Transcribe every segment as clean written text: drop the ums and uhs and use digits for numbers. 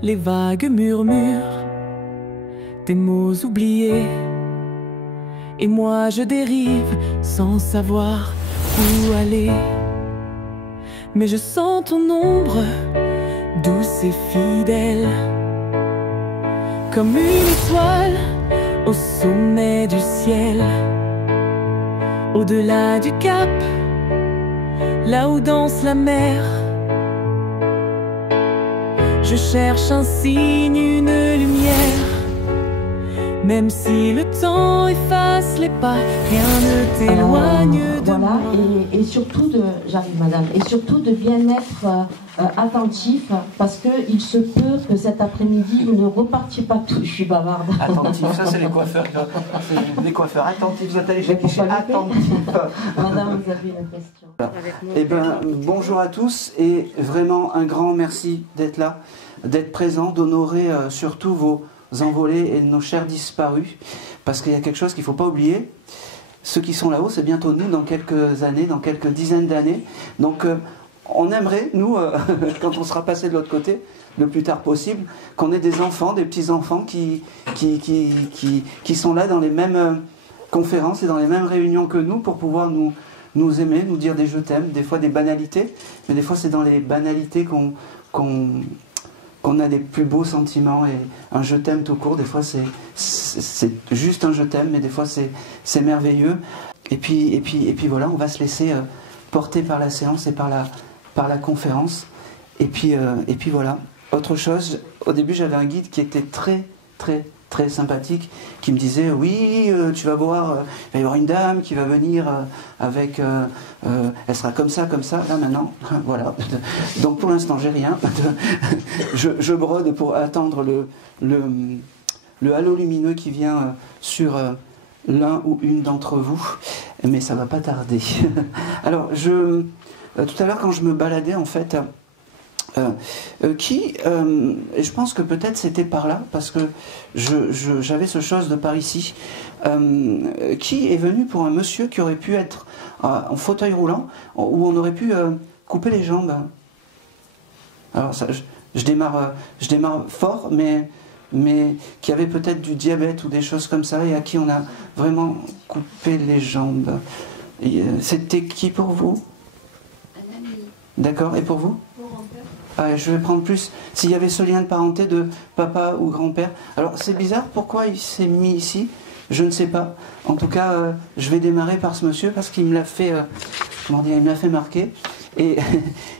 Les vagues murmurent des mots oubliés, et moi je dérive sans savoir où aller. Mais je sens ton ombre douce et fidèle, comme une étoile au sommet du ciel, au-delà du cap, là où danse la mer. Je cherche un signe, une lumière, même si le temps efface les pas, rien ne t'éloigne de voilà, moi. et surtout de, j'arrive madame, et surtout de bien être attentif, parce qu'il se peut que cet après-midi vous ne repartiez pas tout. Je suis bavarde. Attentif, ça c'est les coiffeurs. Les coiffeurs attentifs, vous êtes allés chez attentif. Madame, vous avez une question. Eh bien, bonjour à tous et vraiment un grand merci d'être là, d'être présent, d'honorer surtout vos envolés et nos chers disparus, parce qu'il y a quelque chose qu'il ne faut pas oublier. Ceux qui sont là-haut, c'est bientôt nous dans quelques années, dans quelques dizaines d'années. Donc on aimerait, nous, quand on sera passé de l'autre côté, le plus tard possible, qu'on ait des enfants, des petits-enfants qui sont là dans les mêmes conférences et dans les mêmes réunions que nous pour pouvoir nous aimer, nous dire des je t'aime, des fois des banalités, mais des fois c'est dans les banalités qu'on a les plus beaux sentiments, et un je t'aime tout court, des fois c'est juste un je t'aime, mais des fois c'est merveilleux. Et puis voilà, on va se laisser porter par la séance et par la conférence. Et puis voilà. Autre chose, au début j'avais un guide qui était très sympathique, qui me disait oui, tu vas voir, il va y avoir une dame qui va venir avec, elle sera comme ça, là maintenant, voilà. Donc pour l'instant j'ai rien, je brode pour attendre le halo lumineux qui vient sur l'un ou une d'entre vous, mais ça va pas tarder. Alors tout à l'heure quand je me baladais en fait, et je pense que peut-être c'était par là, parce que j'avais ce chose de par ici, qui est venu pour un monsieur qui aurait pu être en fauteuil roulant, où on aurait pu couper les jambes. Alors ça, je démarre fort, mais qui avait peut-être du diabète ou des choses comme ça, et à qui on a vraiment coupé les jambes. C'était qui pour vous? Un ami. D'accord, et pour vous? Je vais prendre plus, s'il y avait ce lien de parenté de papa ou grand-père. Alors c'est bizarre, pourquoi il s'est mis ici? Je ne sais pas. En tout cas, je vais démarrer par ce monsieur parce qu'il me l'a fait, il me l'a fait marquer. Et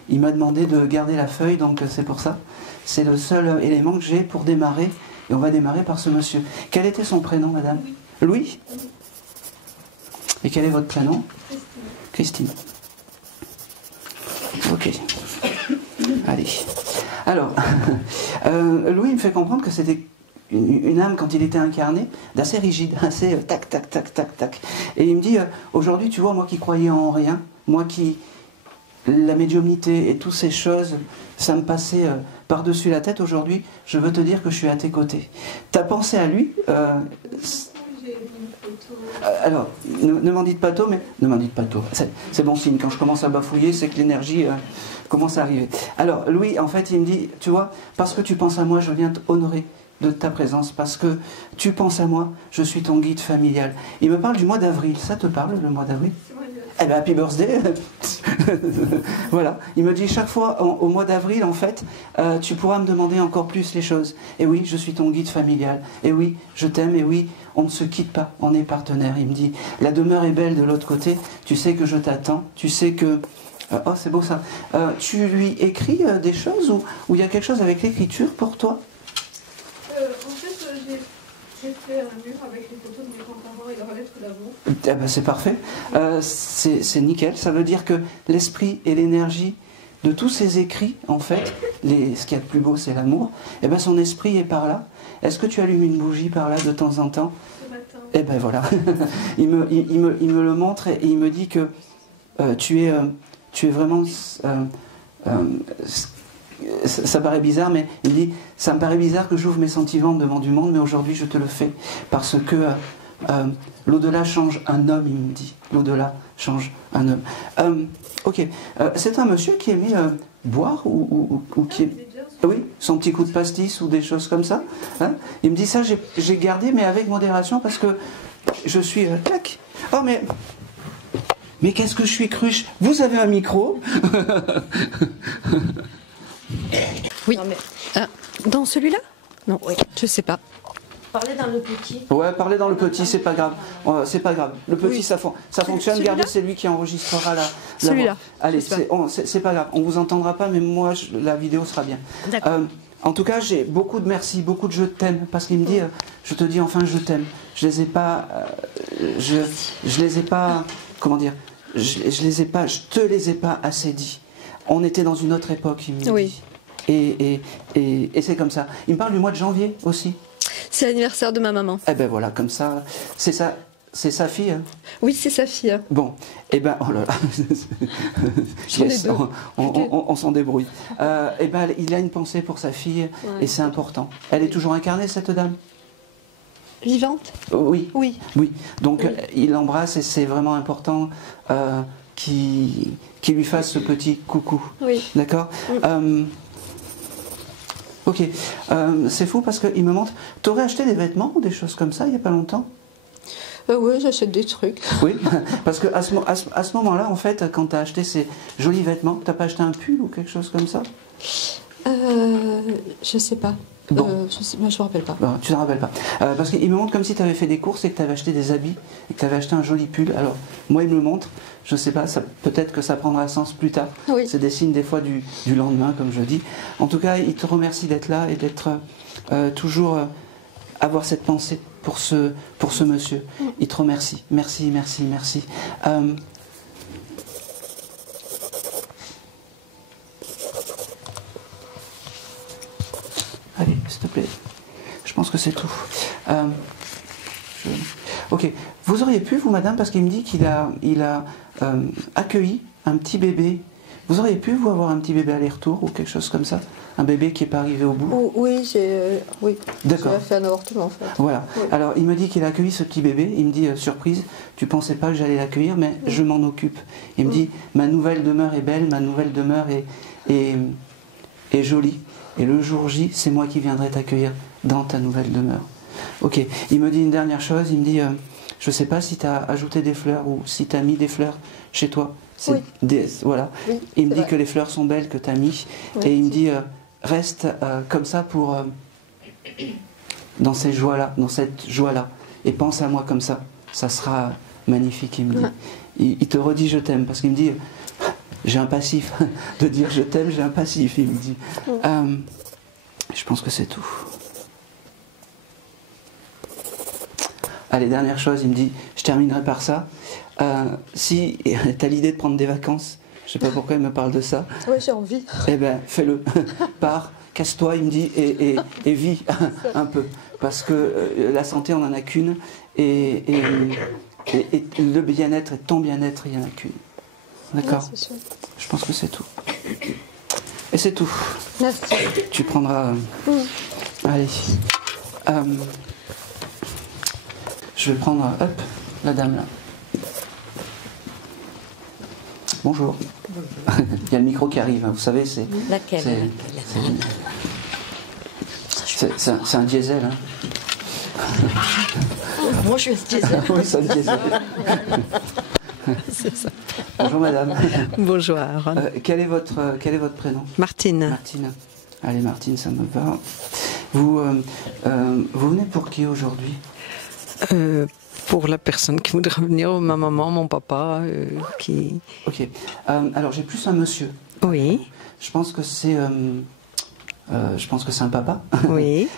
il m'a demandé de garder la feuille, donc c'est pour ça. C'est le seul élément que j'ai pour démarrer. Et on va démarrer par ce monsieur. Quel était son prénom, madame? Louis. Et quel est votre prénom? Christine. Ok. Allez. Alors, Louis me fait comprendre que c'était une âme, quand il était incarné, d'assez rigide, assez tac, tac, tac, tac, tac. Et il me dit, aujourd'hui, tu vois, moi qui croyais en rien, moi qui... la médiumnité et toutes ces choses, ça me passait par-dessus la tête, aujourd'hui, je veux te dire que je suis à tes côtés. T'as pensé à lui alors, ne m'en dites pas tôt, mais ne m'en dites pas tôt. C'est bon signe. Quand je commence à bafouiller, c'est que l'énergie commence à arriver. Alors, Louis, en fait, il me dit, tu vois, parce que tu penses à moi, je viens t'honorer de ta présence. Parce que tu penses à moi, je suis ton guide familial. Il me parle du mois d'avril. Ça te parle, le mois d'avril? Eh bien, happy birthday. Voilà. Il me dit, chaque fois, au mois d'avril, en fait, tu pourras me demander encore plus les choses. Et oui, je suis ton guide familial. Et oui, je t'aime. Et oui, on ne se quitte pas. On est partenaires. Il me dit, la demeure est belle de l'autre côté. Tu sais que je t'attends. Tu sais que... oh, c'est beau ça. Tu lui écris des choses ou il y a quelque chose avec l'écriture pour toi? En fait, j'ai fait un mur avec les photos de mes grands-parents et leurs lettres d'amour. Eh ben, c'est parfait. C'est nickel. Ça veut dire que l'esprit et l'énergie de tous ces écrits, en fait, ce qu'il y a de plus beau, c'est l'amour. Eh ben, son esprit est par là. Est-ce que tu allumes une bougie par là de temps en temps? Ce matin. Eh ben voilà. il me le montre et il me dit que tu es vraiment... ça paraît bizarre, mais il dit, ça me paraît bizarre que j'ouvre mes sentiments devant du monde, mais aujourd'hui je te le fais, parce que l'au-delà change un homme, il me dit. L'au-delà change un homme. Ok. C'est un monsieur qui aimait boire ou qui... J'ai déjà Oui, son petit coup de pastis ou des choses comme ça. Hein. Il me dit ça, j'ai gardé, mais avec modération, parce que je suis... clac. Oh, mais qu'est-ce que je suis cruche? Vous avez un micro? Oui. Non, mais... dans celui-là? Non, oui. Je sais pas. Parlez dans le petit. Ouais, parlez dans le petit, c'est pas grave. C'est pas grave. Le petit, ça fonctionne. Gardez, c'est lui qui enregistrera celui-là. Allez, c'est pas grave. On vous entendra pas, mais moi, la vidéo sera bien. D'accord. En tout cas, j'ai beaucoup de merci, beaucoup de je t'aime, parce qu'il me dit, je te dis enfin je t'aime. Je les ai pas, je les ai pas, comment dire, je te les ai pas assez dit. On était dans une autre époque, il me dit. Et c'est comme ça. Il me parle du mois de janvier aussi. C'est l'anniversaire de ma maman. Eh ben voilà, comme ça, c'est sa fille. Hein. Oui, c'est sa fille. Bon, eh ben, oh là là, yes, on s'en débrouille. Eh ben, il a une pensée pour sa fille, et c'est important. Elle est toujours incarnée, cette dame? Vivante? Oui. Oui. Oui. Donc, il l'embrasse, et c'est vraiment important qu'il lui fasse ce petit coucou. Oui. D'accord. Ok, c'est fou parce qu'il me montre. T'aurais acheté des vêtements ou des choses comme ça il n'y a pas longtemps? Oui, j'achète des trucs. Oui, parce qu'à ce moment-là, en fait, quand tu as acheté ces jolis vêtements, t'as pas acheté un pull ou quelque chose comme ça? Je sais pas. Bon. Je me rappelle pas. Bon, tu ne te rappelles pas. Parce qu'il me montre comme si tu avais fait des courses et que tu avais acheté des habits et que tu avais acheté un joli pull. Alors, moi, il me le montre. Je ne sais pas, peut-être que ça prendra sens plus tard. Oui. C'est des signes des fois du lendemain, comme je dis. En tout cas, il te remercie d'être là et d'être toujours avoir cette pensée pour ce monsieur. Il te remercie. Merci, merci, merci. Allez, s'il te plaît. Je pense que c'est tout. Ok. Vous auriez pu, vous, madame, parce qu'il me dit qu'il a accueilli un petit bébé. Vous auriez pu, vous, avoir un petit bébé aller-retour ou quelque chose comme ça? Un bébé qui n'est pas arrivé au bout? Oui, j'ai fait un avortement, en fait. Voilà. Oui. Alors, il me dit qu'il a accueilli ce petit bébé. Il me dit, surprise, tu ne pensais pas que j'allais l'accueillir, mais je m'en occupe. Il me dit, ma nouvelle demeure est belle, ma nouvelle demeure est jolie. Et le jour J, c'est moi qui viendrai t'accueillir dans ta nouvelle demeure. Ok. Il me dit une dernière chose. Il me dit, je ne sais pas si tu as ajouté des fleurs ou si tu as mis des fleurs chez toi. Oui. Voilà. Oui, il me dit que les fleurs sont belles, que tu as mis. Oui, et il me dit, reste comme ça dans ces joies-là, dans cette joie-là. Et pense à moi comme ça. Ça sera magnifique, il me dit. Il te redit je t'aime, parce qu'il me dit, j'ai un passif. De dire je t'aime, j'ai un passif, il me dit. Je pense que c'est tout. Allez, dernière chose, il me dit, je terminerai par ça. Si tu as l'idée de prendre des vacances, je sais pas pourquoi il me parle de ça. Oui, j'ai envie. Eh bien, fais-le. Pars, casse-toi, il me dit, et vis un peu. Parce que la santé, on n'en a qu'une. Et le bien-être et ton bien-être, il n'y en a qu'une. D'accord? Oui, je pense que c'est tout. Et c'est tout. Merci. Tu prendras... Allez. Je vais prendre, hop, la dame là. Bonjour. Il y a le micro qui arrive, vous savez, c'est... Laquelle? C'est un diesel. Hein. Moi, je suis un diesel. Oui, c'est un diesel. C'est ça. Bonjour madame. Bonjour Aaron. Quel est votre prénom? Martine. Martine. Allez Martine, ça me va. Vous venez pour qui aujourd'hui? Pour la personne qui voudrait venir, ma maman, mon papa, qui... Ok. Alors j'ai plus un monsieur. Oui. Je pense que c'est un papa. Oui.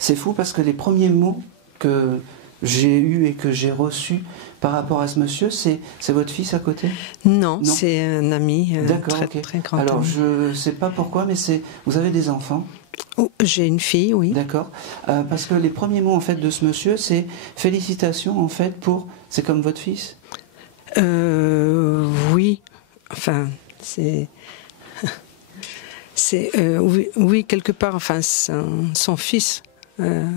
C'est fou parce que les premiers mots que j'ai eus et que j'ai reçus par rapport à ce monsieur, c'est votre fils à côté? Non, c'est un ami. D'accord, très, très grand. Alors ami. je sais pas pourquoi, mais vous avez des enfants? Oh, j'ai une fille, oui. D'accord. Parce que les premiers mots en fait de ce monsieur, c'est félicitations en fait pour. C'est comme votre fils? Oui. Enfin, c'est. Oui, quelque part. Enfin, son fils. Il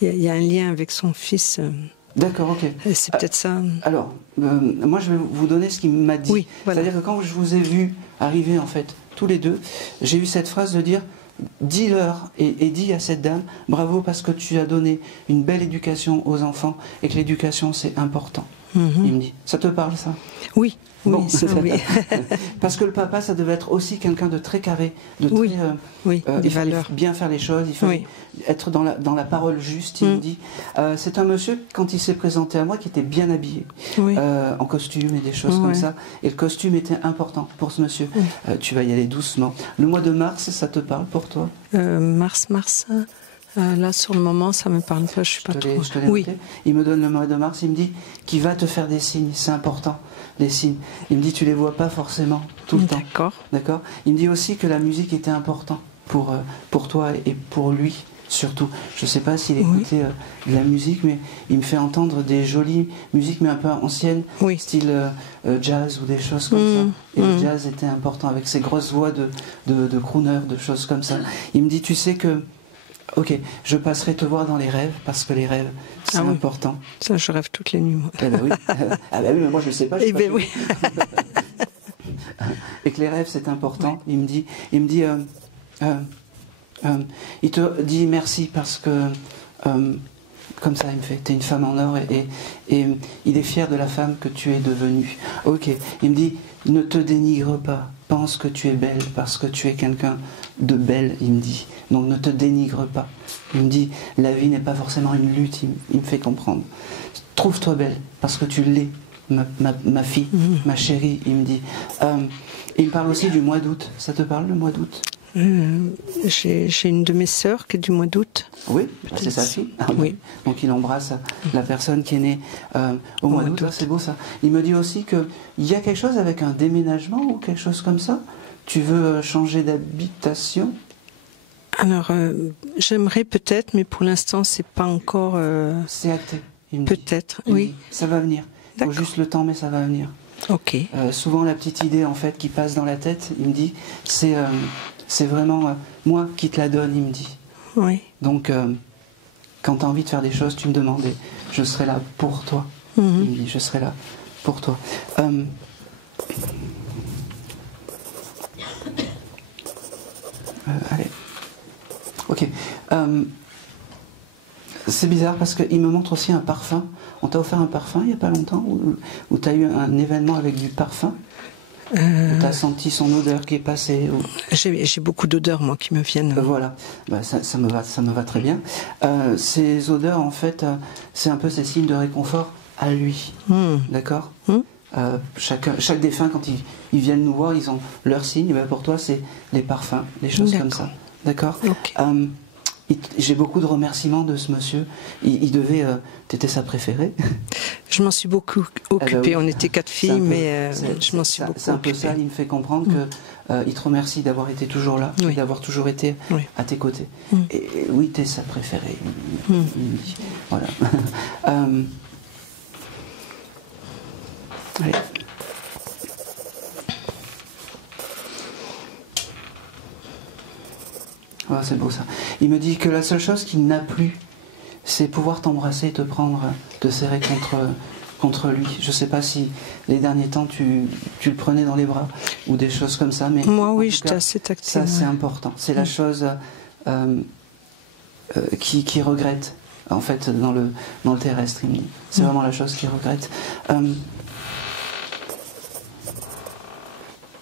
y a un lien avec son fils. D'accord, ok. C'est peut-être ça. Alors, moi je vais vous donner ce qu'il m'a dit. Oui, voilà. C'est-à-dire que quand je vous ai vu arriver en fait tous les deux, j'ai eu cette phrase de dire dis-leur et dis à cette dame, bravo parce que tu as donné une belle éducation aux enfants et que l'éducation c'est important. Il me dit, ça te parle ça? Oui, Bon. oui, ça, oui. Parce que le papa, ça devait être aussi quelqu'un de très carré, de très, oui, des il fallait valeurs. bien faire les choses, il fallait être dans la parole juste, il me dit. C'est un monsieur, quand il s'est présenté à moi, qui était bien habillé, en costume et des choses comme ça. Et le costume était important pour ce monsieur. Tu vas y aller doucement. Le mois de mars, ça te parle pour toi? Mars, là, sur le moment, ça me parle pas, je suis pas trop... Je te l'ai noté. Il me donne le mois de mars, il me dit qu'il va te faire des signes, c'est important, des signes. Il me dit, tu les vois pas forcément tout le temps. D'accord. Il me dit aussi que la musique était importante pour toi et pour lui, surtout. Je sais pas s'il écoutait de la musique, mais il me fait entendre des jolies musiques, mais un peu anciennes, style jazz ou des choses comme ça. Et le jazz était important, avec ses grosses voix de crooner, de choses comme ça. Il me dit, tu sais que ok, je passerai te voir dans les rêves, parce que les rêves, c'est important. Ça, je rêve toutes les nuits, moi. Eh ben oui. Ah ben oui, mais moi je ne sais pas. Eh ben oui. Et que les rêves, c'est important. Il me dit, il te dit merci parce que, comme ça, il me fait, t'es une femme en or et il est fier de la femme que tu es devenue. Ok, il me dit, ne te dénigre pas, pense que tu es belle parce que tu es quelqu'un de belle, il me dit. Donc ne te dénigre pas. Il me dit, la vie n'est pas forcément une lutte, il me fait comprendre. Trouve-toi belle, parce que tu l'es, ma fille, ma chérie, il me dit. Il me parle aussi du mois d'août. Ça te parle, le mois d'août? J'ai une de mes sœurs qui est du mois d'août. Oui, c'est sa fille. Oui. Donc il embrasse la personne qui est née au mois d'août. C'est beau ça. Il me dit aussi qu'il y a quelque chose avec un déménagement ou quelque chose comme ça. Tu veux changer d'habitation? Alors, j'aimerais peut-être, mais pour l'instant, c'est pas encore... C'est acté. Peut-être, oui. Ça va venir. Il faut juste le temps, mais ça va venir. Ok. Souvent, la petite idée, en fait, qui passe dans la tête, il me dit, c'est vraiment moi qui te la donne, il me dit. Oui. Donc, quand tu as envie de faire des choses, tu me demandes et je serai là pour toi. Il me dit, je serai là pour toi. Allez. Ok. C'est bizarre parce qu'il me montre aussi un parfum. On t'a offert un parfum il n'y a pas longtemps ou tu as eu un événement avec du parfum? Tu as senti son odeur qui est passée J'ai beaucoup d'odeurs, moi, qui me viennent. Voilà, ça me va très bien. Ces odeurs, en fait, c'est un peu ces signes de réconfort à lui. D'accord. Chaque défunt, quand ils viennent nous voir, ils ont leur signe. Ben pour toi, c'est les parfums, les choses comme ça. D'accord. J'ai beaucoup de remerciements de ce monsieur. Il devait... T'étais sa préférée? Je m'en suis beaucoup occupée. On était 4 filles, mais je m'en suis beaucoup occupée. C'est un peu ça, il me fait comprendre qu'il te remercie d'avoir été toujours là, d'avoir toujours été à tes côtés. Et oui, t'es sa préférée. Il me dit. Voilà. Allez. Oh, c'est beau ça. Il me dit que la seule chose qu'il n'a plus, c'est pouvoir t'embrasser et te prendre, te serrer contre lui. Je ne sais pas si les derniers temps tu le prenais dans les bras ou des choses comme ça, mais moi oui, j'étais assez tactile. Ça c'est important. C'est la chose qui regrette en fait dans le terrestre. Il me dit. C'est vraiment la chose qu'il regrette.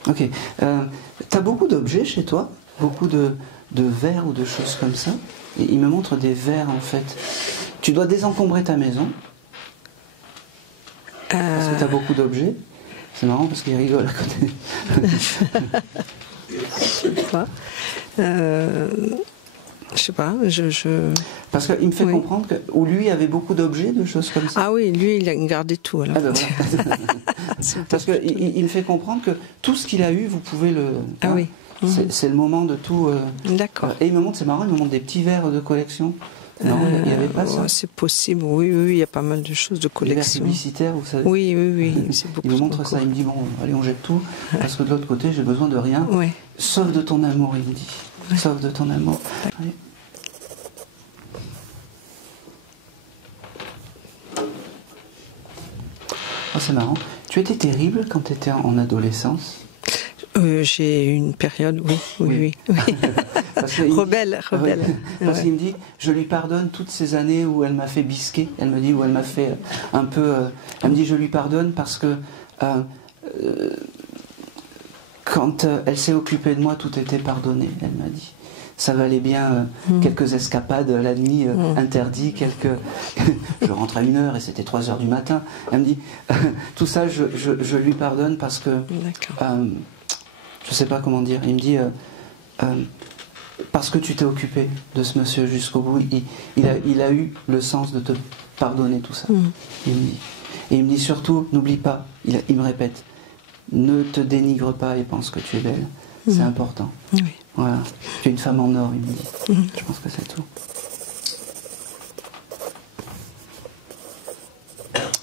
Ok. T'as beaucoup d'objets chez toi, beaucoup de verres ou de choses comme ça. Et il me montre des verres en fait. Tu dois désencombrer ta maison. Parce que tu as beaucoup d'objets. C'est marrant parce qu'il rigole à côté. Je sais pas. Parce qu'il me fait comprendre que lui avait beaucoup d'objets, de choses comme ça. Ah oui, lui il a gardé tout. Alors. Ah ben voilà. Parce qu'il me fait comprendre que tout ce qu'il a eu, vous pouvez le... Ah oui. C'est le moment de tout. D'accord. Et il me montre, c'est marrant, il me montre des petits verres de collection. Non, il n'y avait pas ça. C'est possible, oui, il y a pas mal de choses de collection. Les verres publicitaires, vous savez. Oui. Il me montre ça, il me dit, bon, allez, on jette tout, parce que de l'autre côté, j'ai besoin de rien, sauf de ton amour, il me dit. Sauf de ton amour. Allez. Oh, c'est marrant. Tu étais terrible quand tu étais en adolescence? J'ai une période, oui. Parce Rebelle. Parce qu'il me dit, je lui pardonne toutes ces années où elle m'a fait bisquer. Elle me dit, où elle m'a fait un peu... elle me dit, je lui pardonne parce que quand elle s'est occupée de moi, tout était pardonné, elle m'a dit. Ça valait bien quelques escapades la nuit interdites, je rentrais à 1h et c'était 3h du matin. Elle me dit, tout ça, je lui pardonne parce que... je sais pas comment dire. Il me dit, parce que tu t'es occupé de ce monsieur jusqu'au bout, il a eu le sens de te pardonner tout ça. Il me dit. Et il me dit surtout, n'oublie pas, il me répète, ne te dénigre pas et pense que tu es belle. C'est important. Oui. Voilà. Tu es une femme en or, il me dit. Je pense que c'est tout.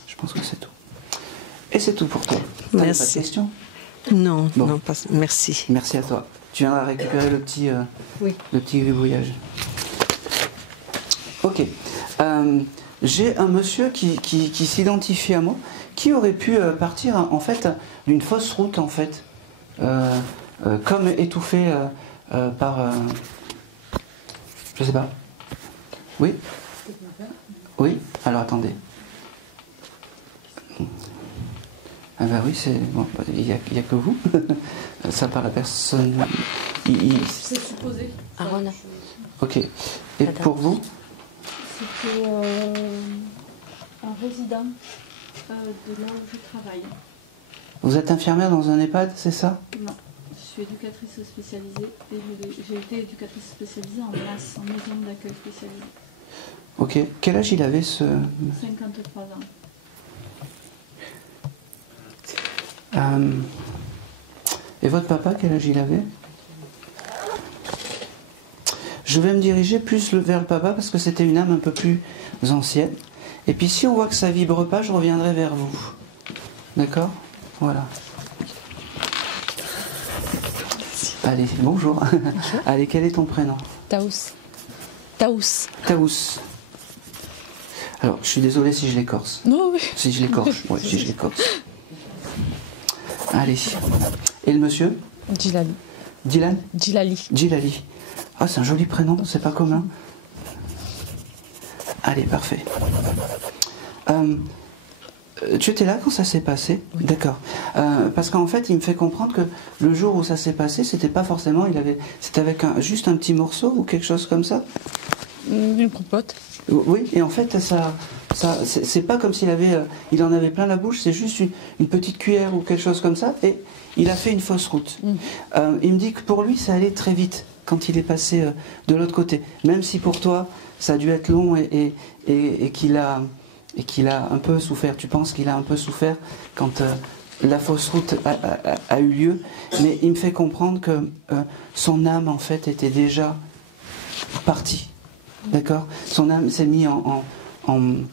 Je pense que c'est tout. Et c'est tout pour toi. T'as pas de questions ? Non, pas. Merci. Merci à toi. Tu viendras récupérer le petit gribouillage. Ok. J'ai un monsieur qui s'identifie à moi, qui aurait pu partir en fait d'une fausse route en fait, comme étouffé par. Je sais pas. Oui. Oui. Alors attendez. Ah ben oui, c'est bon, il y a que vous. Ça par la personne. C'est supposé. Ok. Et pour vous? C'était un résident de là où je travaille. Vous êtes infirmière dans un EHPAD, c'est ça? Non, je suis éducatrice spécialisée et j'ai été éducatrice spécialisée en masse, en maison d'accueil spécialisée. Ok. Quel âge il avait ce... 53 ans. Et votre papa, quel âge il avait? Je vais me diriger plus vers le papa parce que c'était une âme un peu plus ancienne. Et puis si on voit que ça vibre pas, je reviendrai vers vous. D'accord? Voilà. Allez, bonjour. Allez, quel est ton prénom? Taous. Alors, je suis désolé si je l'écorce. Non, oui. Si je l'écorche, ouais, si je l'écorce. Allez. Et le monsieur? Djilali. Dylan? Djilali. Ah, c'est un joli prénom, c'est pas commun. Allez, parfait. Tu étais là quand ça s'est passé? Oui. D'accord. Parce qu'en fait, il me fait comprendre que le jour où ça s'est passé, c'était pas forcément... C'était avec juste un petit morceau ou quelque chose comme ça? Une compote. Oui, et en fait, c'est pas comme s'il il en avait plein la bouche, c'est juste une petite cuillère ou quelque chose comme ça, et il a fait une fausse route. Il me dit que pour lui, ça allait très vite quand il est passé de l'autre côté. Même si pour toi, ça a dû être long et qu'il a un peu souffert. Tu penses qu'il a un peu souffert quand la fausse route a eu lieu, mais il me fait comprendre que son âme, en fait, était déjà partie. D'accord? Son âme s'est mise en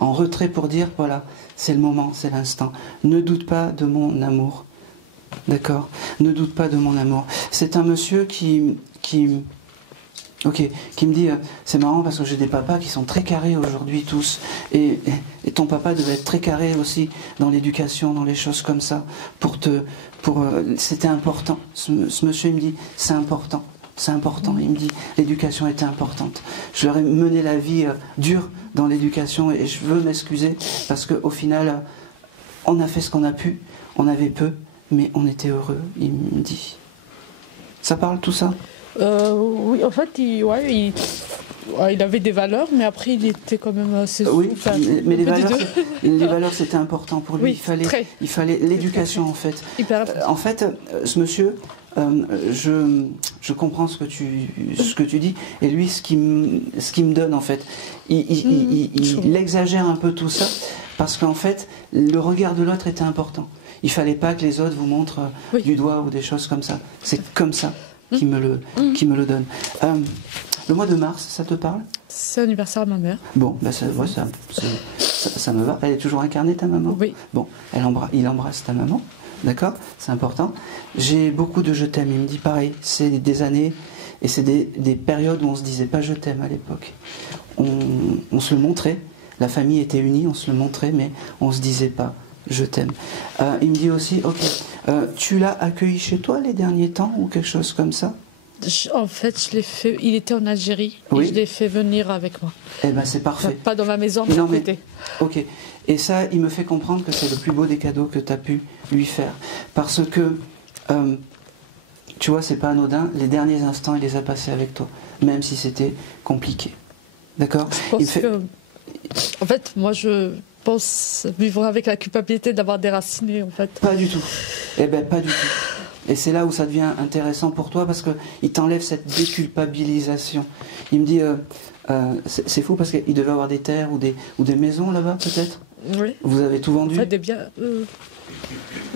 retrait pour dire, voilà, c'est le moment, c'est l'instant. Ne doute pas de mon amour. D'accord? Ne doute pas de mon amour. C'est un monsieur qui me dit, c'est marrant parce que j'ai des papas qui sont très carrés aujourd'hui tous, et ton papa devait être très carré aussi dans l'éducation, dans les choses comme ça, c'était important. Ce monsieur il me dit, c'est important. C'est important, il me dit, l'éducation était importante. Je leur ai mené la vie dure dans l'éducation et je veux m'excuser parce qu'au final, on a fait ce qu'on a pu, on avait peu, mais on était heureux, il me dit. Ça parle tout ça? Oui, en fait, il avait des valeurs, mais après, il était quand même assez... Oui, mais les valeurs, c'était important pour lui. Oui, il fallait l'éducation, en fait. Hyper. En fait, ce monsieur... je comprends ce que tu dis, et lui ce qui me donne en fait, il exagère un peu tout ça parce qu'en fait le regard de l'autre était important. Il fallait pas que les autres vous montrent du doigt ou des choses comme ça. C'est comme ça qu'il me le donne. Le mois de mars, ça te parle? C'est l'anniversaire de ma mère. Bon, bah ça me va. Elle est toujours incarnée, ta maman? Oui. Bon, il embrasse ta maman. D'accord? C'est important. J'ai beaucoup de je t'aime. Il me dit pareil, c'est des années et c'est des périodes où on se disait pas je t'aime à l'époque. On se le montrait, la famille était unie, on se le montrait, mais on se disait pas je t'aime. Il me dit aussi, ok, tu l'as accueilli chez toi les derniers temps ou quelque chose comme ça? En fait, je l'ai fait. Il était en Algérie Oui. et je l'ai fait venir avec moi. Eh ben c'est parfait. Pas dans ma maison, mais à Non, mais- côté. Ok. Et ça, il me fait comprendre que c'est le plus beau des cadeaux que tu as pu lui faire. Parce que, tu vois, c'est pas anodin. Les derniers instants, il les a passés avec toi. Même si c'était compliqué. D'accord? Je pense que, en fait, moi, je pense vivre avec la culpabilité d'avoir déraciné, en fait. Pas du tout. Eh ben, pas du tout. Et c'est là où ça devient intéressant pour toi parce qu'il t'enlève cette déculpabilisation. Il me dit, c'est fou parce qu'il devait avoir des terres ou des maisons là-bas peut-être. Oui. Vous avez tout vendu? En fait, des biens.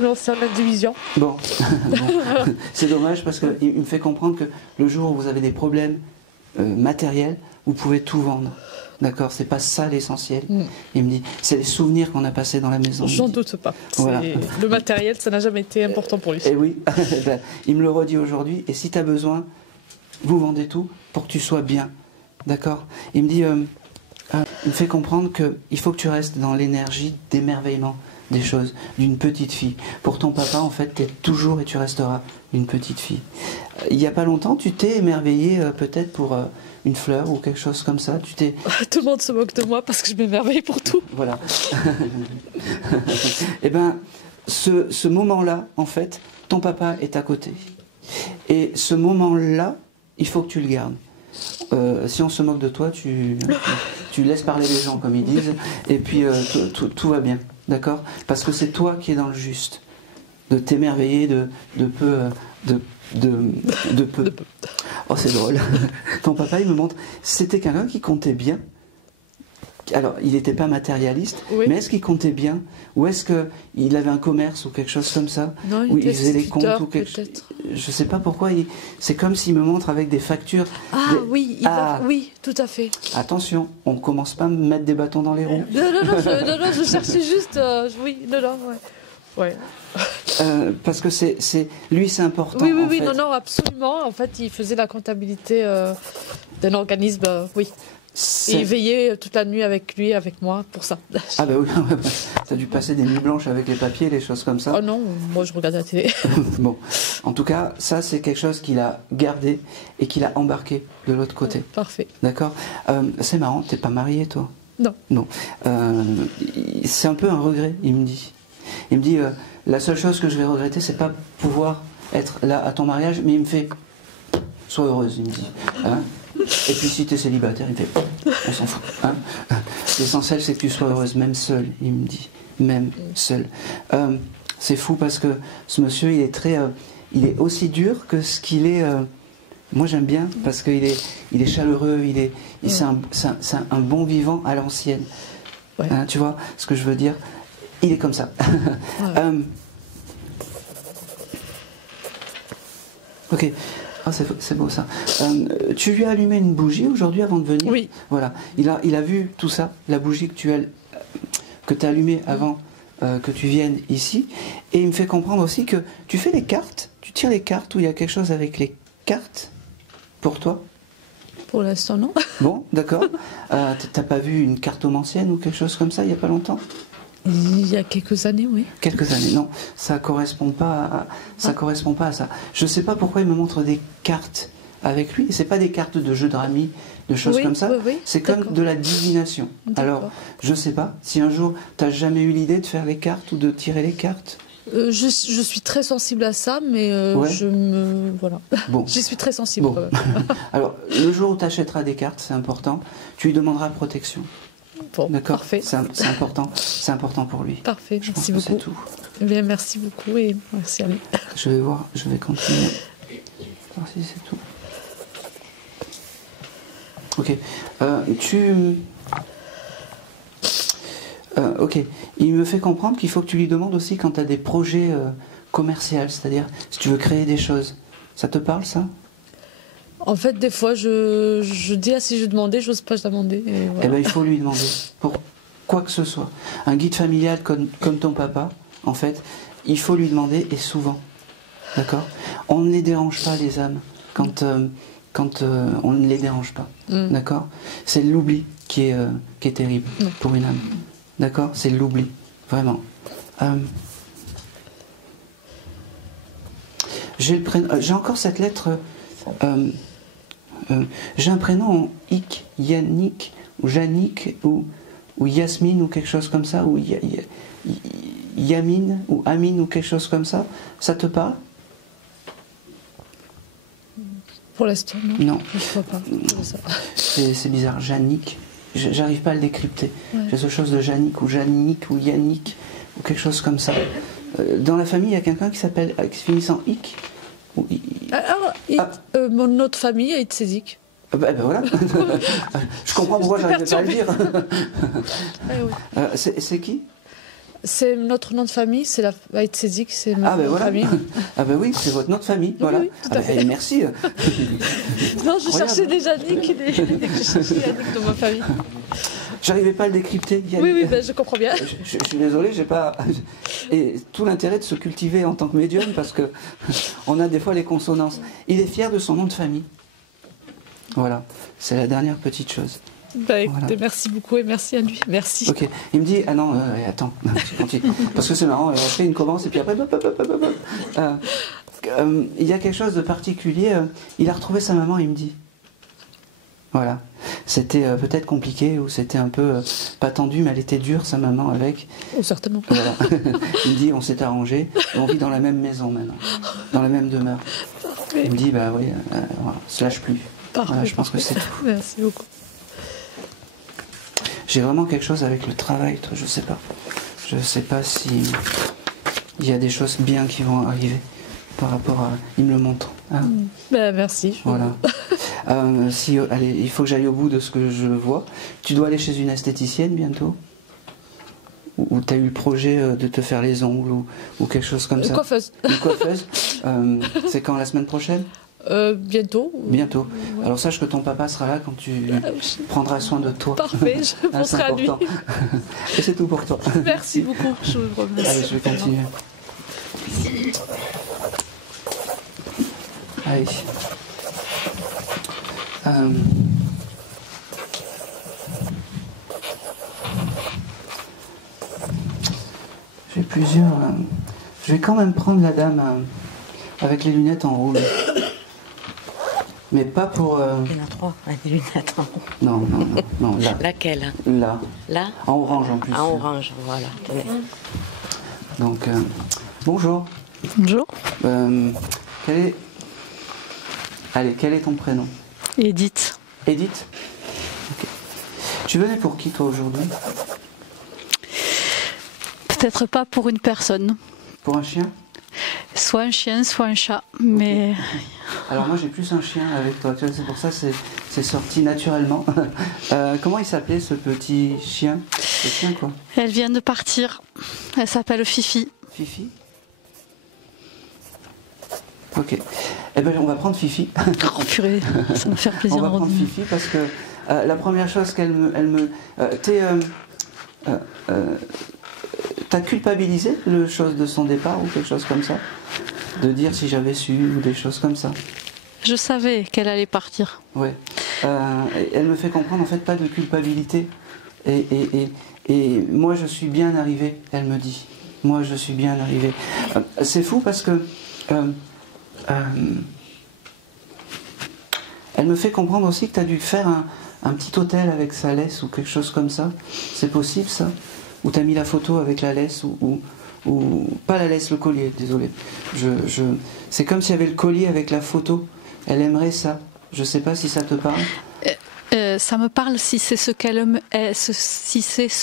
Non, c'est la division. Bon, Bon. C'est dommage parce qu'il me fait comprendre que le jour où vous avez des problèmes matériels, vous pouvez tout vendre. D'accord, c'est pas ça l'essentiel. Il me dit, c'est les souvenirs qu'on a passés dans la maison. J'en doute pas. Voilà. Le matériel, ça n'a jamais été important pour lui. Et oui, ben, il me le redit aujourd'hui. Et si tu as besoin, vous vendez tout pour que tu sois bien. D'accord? Il me dit, il me fait comprendre qu'il faut que tu restes dans l'énergie d'émerveillement des choses, d'une petite fille. Pour ton papa, en fait, tu es toujours et tu resteras une petite fille. Il n'y a pas longtemps, tu t'es émerveillé peut-être pour une fleur ou quelque chose comme ça. Tu t'es... Tout le monde se moque de moi parce que je m'émerveille pour tout. Voilà. Eh bien, ce moment-là, en fait, ton papa est à côté. Et ce moment-là, il faut que tu le gardes. Si on se moque de toi, tu laisses parler les gens, comme ils disent, et puis tout va bien. D'accord? Parce que c'est toi qui es dans le juste. De t'émerveiller de peu. De peu. Oh, c'est drôle. Ton papa, il me montre, c'était quelqu'un qui comptait bien. Alors, il n'était pas matérialiste, Oui. mais est-ce qu'il comptait bien? Ou est-ce qu'il avait un commerce ou quelque chose comme ça? Non, Où il il faisait les comptes instituteur, ou quelque peut-être. Je ne sais pas pourquoi. C'est comme s'il me montre avec des factures. Ah des- oui, oui, tout à fait. Attention, on ne commence pas à me mettre des bâtons dans les roues. Non, je cherchais juste. Oui, ouais. Parce que lui, c'est important. Oui, en fait. non, absolument. En fait, il faisait la comptabilité d'un organisme, oui. Et il veillait toute la nuit avec lui, avec moi, pour ça. Ah bah oui, t'as dû passer des nuits blanches avec les papiers, les choses comme ça. Oh non, moi je regarde la télé. Bon, en tout cas, ça c'est quelque chose qu'il a gardé et qu'il a embarqué de l'autre côté. Parfait. D'accord? C'est marrant, t'es pas marié toi? Non. Non. C'est un peu un regret, il me dit. Il me dit, la seule chose que je vais regretter, c'est pas pouvoir être là à ton mariage, mais il me fait, sois heureuse, il me dit. Hein? Et puis si tu es célibataire, il me fait, on s'en fout. Hein? L'essentiel, c'est que tu sois heureuse, même seule, il me dit. Même seule. C'est fou parce que ce monsieur, il est aussi dur que ce qu'il est. Moi, j'aime bien parce qu'il est chaleureux, c'est un bon vivant à l'ancienne. Ouais. Hein, tu vois ce que je veux dire? Il est comme ça. Ouais. Ok. Ah, c'est beau ça. Tu lui as allumé une bougie aujourd'hui avant de venir? Oui. Voilà. Il a vu tout ça, la bougie que tu as allumée avant que tu viennes ici. Et il me fait comprendre aussi que tu fais les cartes, tu tires les cartes où il y a quelque chose avec les cartes pour toi. Pour l'instant, non. Bon, d'accord. T'as pas vu une cartomancienne ou quelque chose comme ça il n'y a pas longtemps? Il y a quelques années, oui. Quelques années, non, ça correspond pas à ça. Je sais pas pourquoi il me montre des cartes avec lui. C'est pas des cartes de jeux de rami, de choses Oui, comme ça. oui, C'est comme d'accord. de la divination. D'accord. Alors, je sais pas si un jour t'as jamais eu l'idée de faire les cartes ou de tirer les cartes. Je suis très sensible à ça, mais Ouais. voilà. Bon. J'y suis très sensible. Bon. Alors, le jour où tu achèteras des cartes, c'est important. Tu lui demanderas protection. Bon, D'accord. parfait. C'est important. C'est important pour lui. Parfait, Je pense merci que beaucoup. c'est tout. Eh bien, merci beaucoup et merci à lui. Je vais voir. Je vais continuer. Voir si c'est tout. Ok. Ok. Il me fait comprendre qu'il faut que tu lui demandes aussi quand tu as des projets commerciaux, c'est-à-dire si tu veux créer des choses. Ça te parle, ça? En fait, des fois, je dis, si je demandais, j'ose pas demander. Et voilà. Eh bien, il faut lui demander, pour quoi que ce soit. Un guide familial comme ton papa, en fait, il faut lui demander, et souvent. D'accord? On ne les dérange pas, les âmes, quand on ne les dérange pas. D'accord? C'est l'oubli qui est terrible pour une âme. D'accord? C'est l'oubli, vraiment. J'ai encore cette lettre. J'ai un prénom en Ik, Yannick, ou Jannick, ou Yasmine, ou quelque chose comme ça, ou Yamine, ou Amine, ou quelque chose comme ça. Ça te parle? Pour l'instant, non. Non. Je ne vois pas. C'est bizarre, Jannick. J'arrive pas à le décrypter. Ouais. J'ai ce chose de Jannick, ou Jannick, ou Yannick, ou quelque chose comme ça. Dans la famille, il y a quelqu'un qui finit en Ik. Mon autre famille est Itzezik. Ben voilà. Je comprends pourquoi j'arrive pas à le dire. C'est qui? C'est notre nom de famille, c'est la Itzezik, c'est ma famille. Ah ben oui, c'est votre nom de famille, voilà. Oui, tout à fait. Merci. Non, je cherchais des Jannick et des Yannick dans ma famille. J'arrivais pas à le décrypter. Oui, ben, je comprends bien. Je suis désolé, j'ai pas. Et tout l'intérêt de se cultiver en tant que médium, parce que on a des fois les consonances. Il est fier de son nom de famille. Voilà, c'est la dernière petite chose. Bah écoutez, voilà. Merci beaucoup et merci à lui. Merci. Ok, il me dit, ah non, attends, je continue. Parce que c'est marrant, après il commence et puis après, il y a quelque chose de particulier, il a retrouvé sa maman, il me dit. Voilà, c'était peut-être compliqué ou c'était un peu pas tendu, mais elle était dure, sa maman, avec. Oh, certainement. Voilà. Il me dit, on s'est arrangé, et on vit dans la même maison maintenant, dans la même demeure. Parfait. Il me dit, bah oui, voilà, se lâche plus. Parfait, voilà, je pense que c'est tout. Merci beaucoup. J'ai vraiment quelque chose avec le travail, toi, je sais pas. Je sais pas si il y a des choses bien qui vont arriver par rapport à... Il me le montre. Hein. Ben, merci. Voilà. Allez, il faut que j'aille au bout de ce que je vois. Tu dois aller chez une esthéticienne bientôt? Ou tu as eu le projet de te faire les ongles ou quelque chose comme ça? Une coiffeuse. Une coiffeuse. C'est quand, la semaine prochaine? Bientôt. Bientôt. Ouais. Alors sache que ton papa sera là quand tu prendras soin de toi. Parfait, je penserai à lui. Et c'est tout pour toi. Merci beaucoup, je vous remercie. Allez, je vais continuer. Allez. J'ai plusieurs... Je vais quand même prendre la dame avec les lunettes en rouge. Mais pas pour... Il y en a 3, des lunettes en rouge. Non, là. Laquelle? Là. Là? En orange en plus. En orange, voilà. Tenez. Donc, bonjour. Bonjour. Quel est ton prénom? Edith. Edith? Okay. Tu venais pour qui toi aujourd'hui? Peut-être pas pour une personne. Pour un chien? Soit un chien, soit un chat, mais... Alors moi j'ai plus un chien avec toi, c'est pour ça c'est sorti naturellement. Comment il s'appelait ce petit chien? Ce chien quoi? Elle vient de partir, elle s'appelle Fifi. Fifi? Ok. Eh ben on va prendre Fifi. Oh purée, ça me fait plaisir. On va prendre Fifi parce que la première chose t'as culpabilisé le chose de son départ ou quelque chose comme ça? De dire si j'avais su ou des choses comme ça? Je savais qu'elle allait partir. Ouais. Elle me fait comprendre en fait pas de culpabilité. Et moi je suis bien arrivé, elle me dit. Moi je suis bien arrivé. C'est fou parce que elle me fait comprendre aussi que tu as dû faire un petit hôtel avec sa laisse ou quelque chose comme ça. C'est possible ça? Ou tu as mis la photo avec la laisse ou pas la laisse, le collier, désolé. C'est comme s'il y avait le collier avec la photo. Elle aimerait ça. Je sais pas si ça te parle. Ça me parle si c'est ce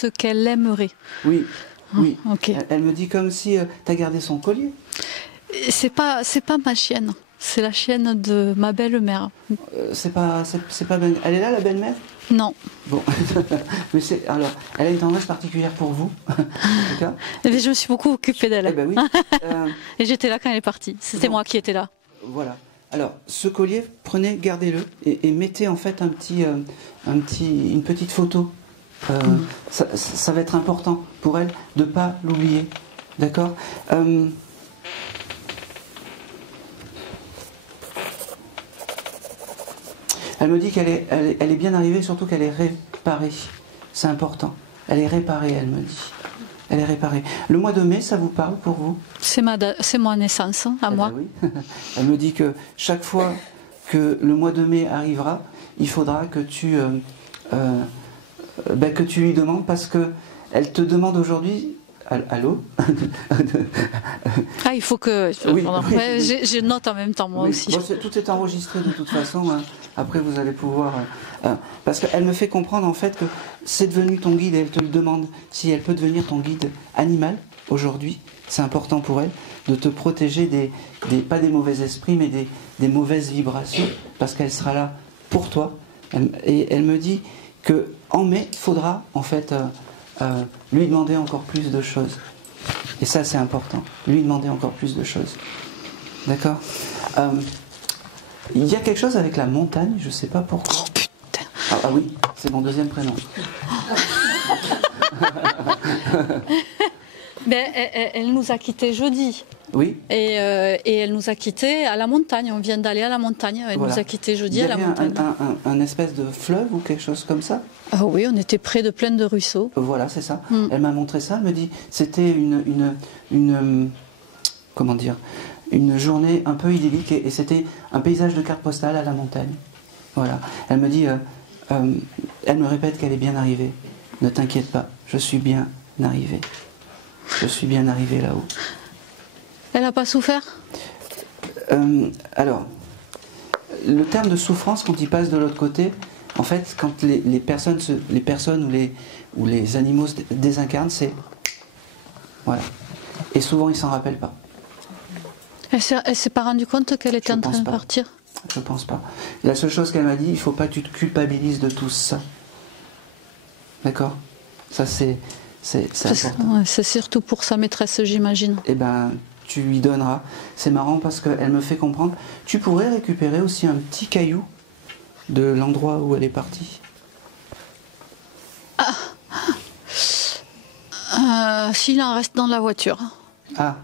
qu'elle aimerait. Oui, oui. Okay. Elle me dit comme si tu as gardé son collier. C'est pas ma chienne. C'est la chienne de ma belle-mère. C'est pas belle. Elle est là, la belle-mère? Non. Bon, mais alors, elle a une tendresse particulière pour vous, en tout cas. Mais je me suis beaucoup occupée d'elle. Eh ben oui. Et j'étais là quand elle est partie. C'était moi qui étais là. Voilà. Alors, ce collier, gardez-le et mettez en fait une petite photo. Ça va être important pour elle de ne pas l'oublier. D'accord? Elle me dit qu'elle est bien arrivée, surtout qu'elle est réparée. C'est important. Elle est réparée, elle me dit. Elle est réparée. Le mois de mai, ça vous parle pour vous? C'est ma naissance, à moi. Ben oui. Elle me dit que chaque fois que le mois de mai arrivera, il faudra que tu lui demandes, parce que elle te demande aujourd'hui. Allô? Ah, il faut que... Oui, ouais, je note en même temps, moi oui. aussi. Bon, tout est enregistré de toute façon. Hein. Après, vous allez pouvoir... parce qu'elle me fait comprendre, en fait, que c'est devenu ton guide, et elle te le demande si elle peut devenir ton guide animal, aujourd'hui. C'est important pour elle de te protéger pas des mauvais esprits, mais des mauvaises vibrations, parce qu'elle sera là pour toi. Et elle me dit qu'en mai, il faudra, en fait... lui demander encore plus de choses. Et ça, c'est important. Lui demander encore plus de choses. D'accord? Il y a quelque chose avec la montagne, je ne sais pas pourquoi. Oh putain! Ah oui, c'est mon deuxième prénom. Ben, elle nous a quittés jeudi. Oui. Et elle nous a quittés à la montagne. On vient d'aller à la montagne. Elle nous a quittés jeudi à la montagne. Un espèce de fleuve ou quelque chose comme ça? Ah oui, on était près de plein de ruisseaux. Voilà, c'est ça. Elle m'a montré ça. Elle me dit c'était une comment dire, une journée un peu idyllique, et c'était un paysage de carte postale à la montagne. Voilà. Elle me dit, elle me répète qu'elle est bien arrivée. Ne t'inquiète pas, je suis bien arrivée. Je suis bien arrivée là-haut. Elle n'a pas souffert? Alors, le terme de souffrance, quand il passe de l'autre côté, en fait, quand les personnes ou les animaux se désincarnent, c'est... Voilà. Et souvent, ils s'en rappellent pas. Elle s'est pas rendue compte qu'elle était en train de partir? Je pense pas. La seule chose qu'elle m'a dit, il faut pas que tu te culpabilises de tout ça. D'accord? Ça, c'est important. Ouais, c'est surtout pour sa maîtresse, j'imagine. Eh ben, tu lui donneras. C'est marrant parce qu'elle me fait comprendre. Tu pourrais récupérer aussi un petit caillou de l'endroit où elle est partie. S'il en reste dans la voiture. Ah,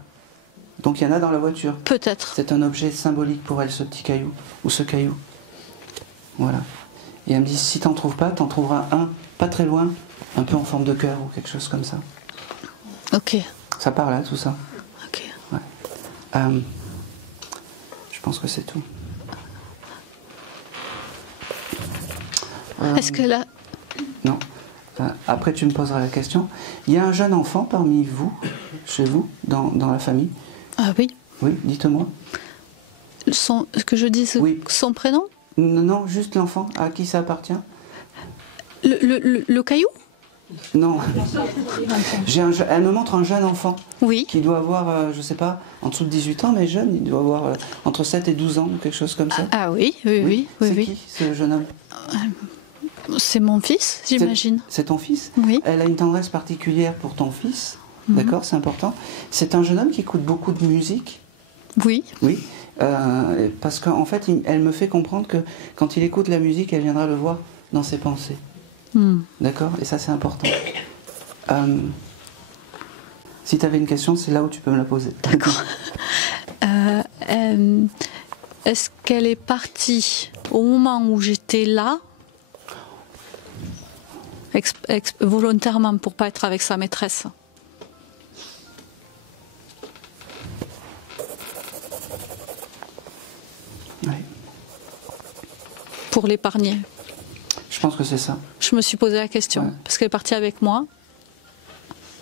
donc il y en a dans la voiture. Peut-être. C'est un objet symbolique pour elle, ce petit caillou, ou ce caillou. Voilà. Et elle me dit, si t'en trouves pas, t'en trouveras un, pas très loin, un peu en forme de cœur ou quelque chose comme ça. Ok. Ça part là, tout ça. Ok. Ouais. Je pense que c'est tout. Est-ce que là... Non. Après, tu me poseras la question. Il y a un jeune enfant parmi vous, chez vous, dans la famille? Ah oui. Oui, dites-moi. Que je dise oui. Son prénom? Non, juste l'enfant. À qui ça appartient? Le caillou? Non. Elle me montre un jeune enfant. Oui. Qui doit avoir, je sais pas, en dessous de 18 ans, mais jeune. Il doit avoir entre 7 et 12 ans, ou quelque chose comme ça. Ah oui. C'est qui, ce jeune homme? C'est mon fils, j'imagine. C'est ton fils? Oui. Elle a une tendresse particulière pour ton fils. D'accord, c'est important. C'est un jeune homme qui écoute beaucoup de musique. Oui. Oui. Parce qu'en fait, elle me fait comprendre que quand il écoute la musique, elle viendra le voir dans ses pensées. D'accord? Et ça, c'est important. Si tu avais une question, c'est là où tu peux me la poser. D'accord. Est-ce qu'elle est partie au moment où j'étais là, volontairement, pour pas être avec sa maîtresse? Oui. Pour l'épargner? Je pense que c'est ça. Je me suis posé la question, ouais. Parce qu'elle est partie avec moi,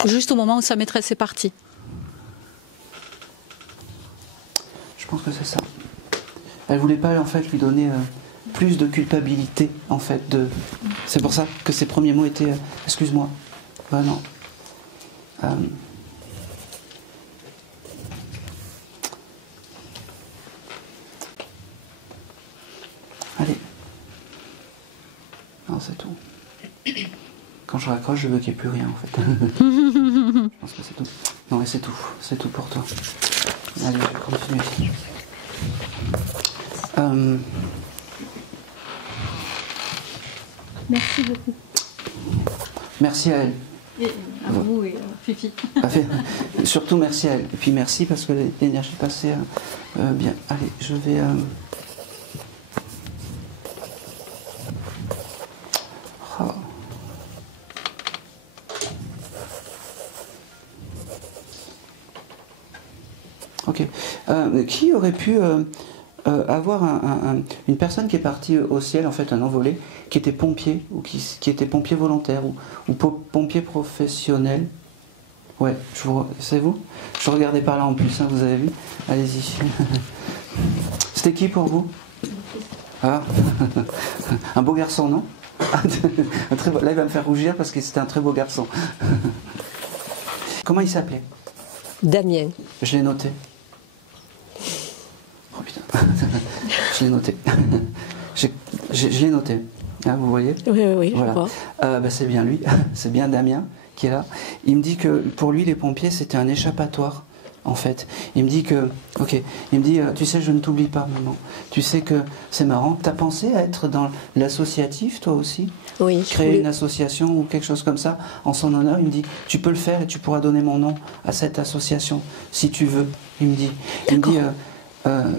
juste au moment où sa maîtresse est partie. Je pense que c'est ça. Elle voulait pas, en fait, lui donner plus de culpabilité, en fait. C'est pour ça que ses premiers mots étaient excuse-moi. Ben non. Allez. Non, c'est tout. Quand je raccroche, je veux qu'il n'y ait plus rien, en fait. Je pense que c'est tout. Non, mais c'est tout. C'est tout pour toi. Allez, je vais continuer. Merci beaucoup. Merci à elle. Et à vous et à Fifi. Surtout merci à elle. Et puis merci parce que l'énergie passée bien. Allez, je vais... Ok. Qui aurait pu avoir une personne qui est partie au ciel, en fait, un envolé, qui était pompier, ou qui était pompier volontaire, ou pompier professionnel? Ouais, c'est vous? Je regardais par là en plus, hein, vous avez vu? Allez-y. C'était qui pour vous? Ah. Un beau garçon, non? Un très beau... Là, il va me faire rougir parce que c'était un très beau garçon. Comment il s'appelait? Damien. Je l'ai noté. Oh putain. Je l'ai noté. Je l'ai noté. Hein, vous voyez? Oui, voilà. Je vois. Bah, c'est bien lui, c'est bien Damien qui est là. Il me dit que pour lui, les pompiers, c'était un échappatoire, en fait. Il me dit que, ok, il me dit, tu sais, je ne t'oublie pas, maman. Tu sais que c'est marrant. T'as pensé à être dans l'associatif, toi aussi? Oui. Créer une association ou quelque chose comme ça, en son honneur. Il me dit, tu peux le faire et tu pourras donner mon nom à cette association, si tu veux. Il me dit,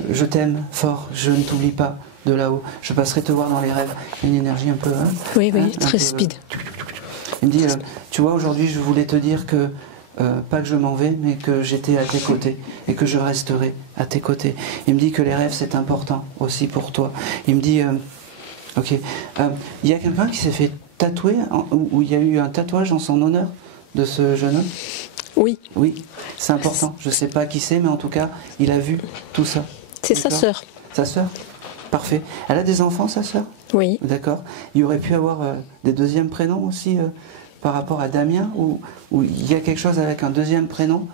je t'aime fort, je ne t'oublie pas de là-haut. Je passerai te voir dans les rêves. Il y a une énergie un peu... Hein, oui, hein, très speed. Il me dit, tu vois, aujourd'hui, je voulais te dire que, pas que je m'en vais, mais que j'étais à tes côtés et que je resterai à tes côtés. Il me dit que les rêves, c'est important aussi pour toi. Il me dit, ok, il y a quelqu'un qui s'est fait tatouer, où il y a eu un tatouage en son honneur de ce jeune homme? Oui. Oui, c'est important. Je ne sais pas qui c'est, mais en tout cas, il a vu tout ça. C'est sa sœur. Sa sœur? Parfait. Elle a des enfants, sa sœur? Oui. D'accord. Il y aurait pu avoir des deuxièmes prénoms aussi par rapport à Damien, ou il y a quelque chose avec un deuxième prénom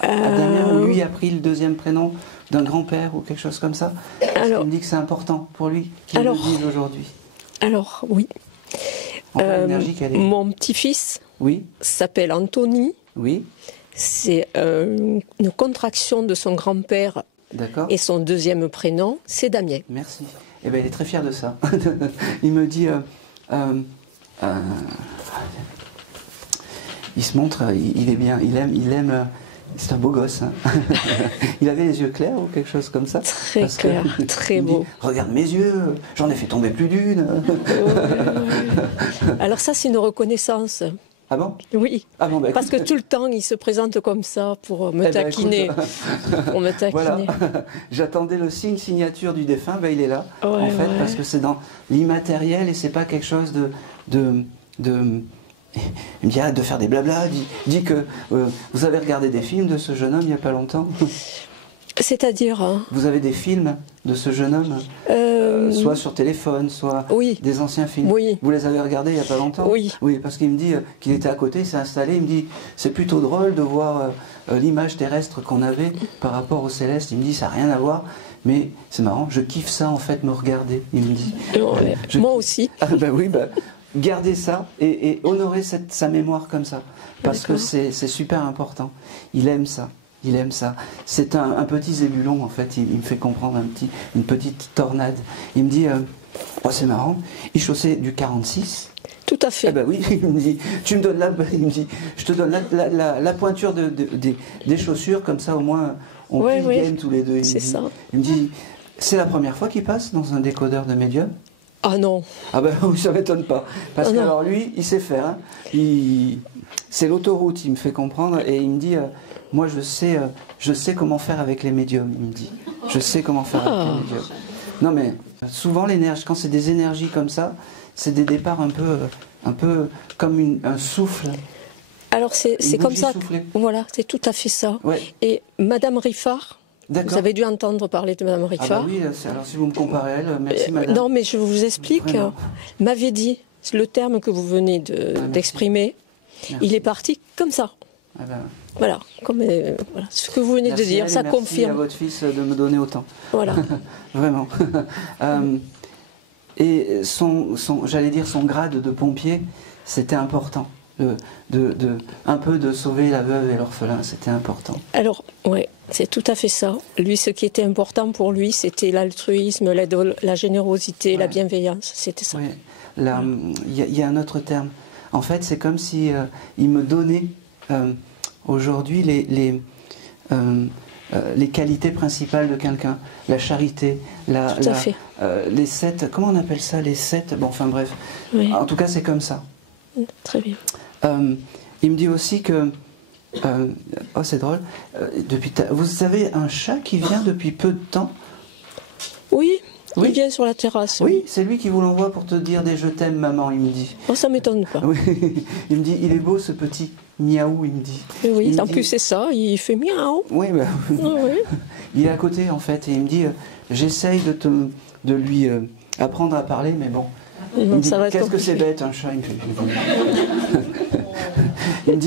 à Damien, où lui a pris le deuxième prénom d'un grand-père ou quelque chose comme ça? Alors, il me dit que c'est important pour lui qu'il le dise aujourd'hui. Alors, oui. Mon petit-fils s'appelle Anthony. Oui. C'est une contraction de son grand-père. D'accord. Et son deuxième prénom, c'est Damien. Merci. Eh bien, il est très fier de ça. Il me dit... il se montre, il est bien, il aime c'est un beau gosse. Hein. Il avait les yeux clairs ou quelque chose comme ça? Très clair, très beau. Dit, regarde mes yeux, j'en ai fait tomber plus d'une. Alors ça, c'est une reconnaissance. Ah bon? Oui, ah bon, bah, parce que tout le temps, il se présente comme ça pour me taquiner. Pour me taquiner. Voilà. J'attendais le signature du défunt, ben il est là, en fait, parce que c'est dans l'immatériel et c'est pas quelque chose de il me dit, arrête de faire des blabla, dit que vous avez regardé des films de ce jeune homme il n'y a pas longtemps. C'est-à-dire Vous avez des films de ce jeune homme, soit sur téléphone, soit des anciens films. Oui. Vous les avez regardés il n'y a pas longtemps? Oui. Oui, parce qu'il me dit qu'il était à côté, il s'est installé, il me dit, c'est plutôt drôle de voir l'image terrestre qu'on avait par rapport au céleste. Il me dit, ça n'a rien à voir, mais c'est marrant, je kiffe ça en fait, me regarder, il me dit. Moi aussi. Ah ben oui, gardez ça et honorer sa mémoire comme ça, parce que c'est super important. Il aime ça. Il aime ça. C'est un petit zébulon, en fait. Il me fait comprendre une petite tornade. Il me dit, c'est marrant, il chaussait du 46. Tout à fait. Eh ben oui, il me dit, tu me donnes il me dit, je te donne la pointure des chaussures, comme ça au moins on game tous les deux. C'est ça. Il me dit, c'est la première fois qu'il passe dans un décodeur de médium? Ah non. Ah ben oui, ça m'étonne pas. Parce que alors lui, il sait faire. Hein. C'est l'autoroute, il me fait comprendre, et il me dit, moi je sais comment faire avec les médiums, il me dit. Je sais comment faire avec les médiums. Non mais, souvent l'énergie, quand c'est des énergies comme ça, c'est des départs un peu comme un souffle. Alors c'est comme ça. Voilà, c'est tout à fait ça. Ouais. Et Madame Riffard, vous avez dû entendre parler de Madame Riffard. Ah bah oui, alors si vous me comparez à elle, merci Madame. Non mais je vous explique, m'avait dit, le terme que vous venez d'exprimer, il est parti comme ça. Ah ben, voilà, comme voilà, ce que vous venez de dire, ça confirme. Merci à votre fils de me donner autant. Voilà. Vraiment. Et j'allais dire son grade de pompier, c'était important. Un peu de sauver la veuve et l'orphelin, c'était important. Alors, ouais, c'est tout à fait ça. Lui, ce qui était important pour lui, c'était l'altruisme, la générosité, la bienveillance, c'était ça. Ouais. Il y a un autre terme. En fait, c'est comme si il me donnait aujourd'hui les qualités principales de quelqu'un. La charité, les 7, comment on appelle ça, les 7, bon, enfin bref. Oui. En tout cas, c'est comme ça. Très bien. Il me dit aussi que Oh, c'est drôle. Vous avez un chat qui vient depuis peu de temps? Oui, oui. Il vient sur la terrasse. Oui, c'est lui qui vous l'envoie pour te dire des je t'aime, maman, il me dit. Oh, ça m'étonne pas. Oui. Il me dit, il est beau ce petit miaou, il me dit. Oui, il en plus c'est ça, il fait miaou. Oui, bah, Oui. il est à côté en fait, et il me dit, j'essaye de lui apprendre à parler, mais bon. Il me dit, qu'est-ce que c'est bête un chat? Il me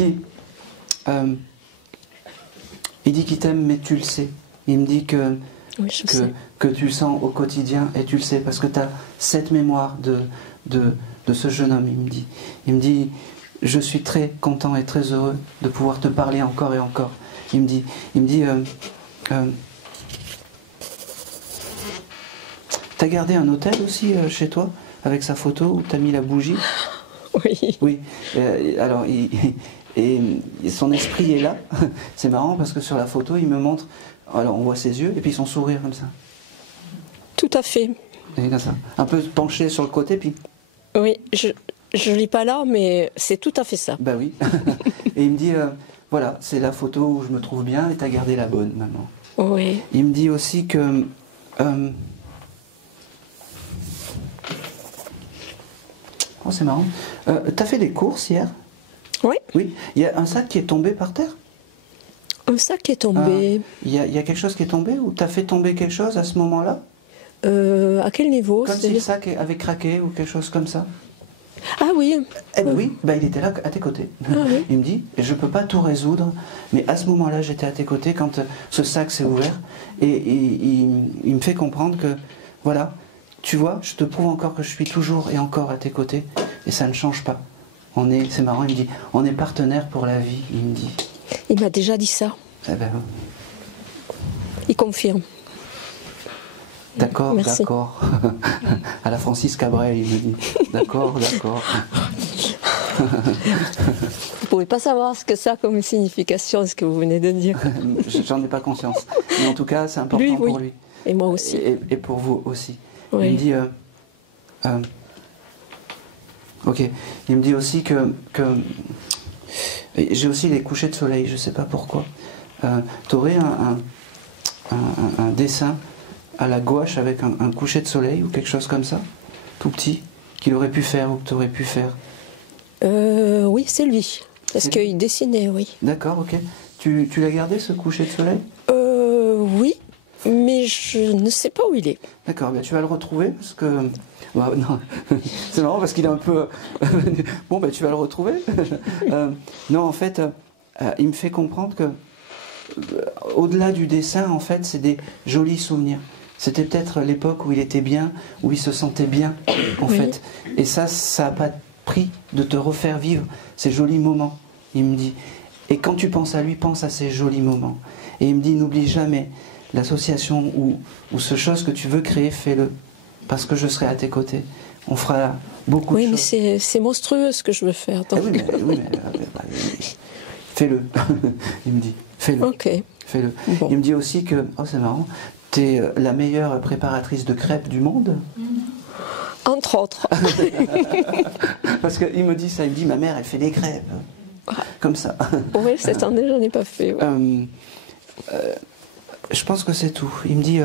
dit, qu'il t'aime, mais tu le sais. Il me dit que tu le sens au quotidien, et tu le sais, parce que tu as cette mémoire de ce jeune homme, il me dit, je suis très content et très heureux de pouvoir te parler encore et encore. Il me dit, t'as gardé un hôtel aussi chez toi, avec sa photo, où t'as mis la bougie? Oui. Oui. Alors, son esprit est là. C'est marrant parce que sur la photo, il me montre. Alors, on voit ses yeux et puis son sourire comme ça. Tout à fait. Et comme ça. Un peu penché sur le côté, puis. Oui, je lis pas là, mais c'est tout à fait ça. Bah oui. Et il me dit, voilà, c'est la photo où je me trouve bien et t'as gardé la bonne, maman. Oui. Il me dit aussi que. Oh, c'est marrant. T'as fait des courses hier? Oui. Oui. Il y a un sac qui est tombé par terre? Un sac qui est tombé. Il y a quelque chose qui est tombé, ou t'as fait tomber quelque chose à ce moment-là? À quel niveau? Comme si le sac avait craqué ou quelque chose comme ça? Ah oui. Eh ben oui, il était là à tes côtés. Ah oui. Il me dit, je peux pas tout résoudre, mais à ce moment-là, j'étais à tes côtés quand ce sac s'est ouvert, et il me fait comprendre que, voilà, tu vois, je te prouve encore que je suis toujours et encore à tes côtés, et ça ne change pas. C'est marrant, il me dit, on est partenaires pour la vie, il me dit. Il m'a déjà dit ça. Eh ben, il confirme. D'accord, d'accord. À la Francis Cabrel, il me dit. D'accord, d'accord. Vous pouvez pas savoir ce que ça a comme signification, ce que vous venez de dire. J'en ai pas conscience. Mais en tout cas, c'est important pour lui. Et moi aussi. Et pour vous aussi. Oui. Il me dit... ok. Il me dit aussi que j'ai aussi les couchers de soleil, je sais pas pourquoi. Tu aurais un dessin à la gouache avec un coucher de soleil ou quelque chose comme ça, tout petit, qu'il aurait pu faire ou que tu aurais pu faire? Oui, c'est lui. Parce qu'il dessinait, oui. D'accord, ok. Tu l'as gardé, ce coucher de soleil? Oui, mais je ne sais pas où il est. D'accord, tu vas le retrouver parce que... Bah, non, c'est marrant parce qu'il est un peu... Bon, tu vas le retrouver. Non, en fait, il me fait comprendre que au-delà du dessin, en fait, c'est des jolis souvenirs. C'était peut-être l'époque où il était bien, où il se sentait bien, en fait. Et ça n'a pas pris de te refaire vivre ces jolis moments, il me dit. Et quand tu penses à lui, pense à ces jolis moments. Et il me dit, n'oublie jamais l'association ou ce chose que tu veux créer, fais-le. Parce que je serai à tes côtés. On fera beaucoup de choses. Oui, mais c'est monstrueux ce que je veux faire. Donc... Oui, mais fais-le. Il me dit, fais-le. Ok. Fais-le. Bon. Il me dit aussi que, oh c'est marrant, t'es la meilleure préparatrice de crêpes du monde. Entre autres. Parce qu'il me dit ça, il me dit, ma mère elle fait des crêpes. Comme ça. Oui, cette année j'en ai pas fait. Ouais. Je pense que c'est tout. Il me dit...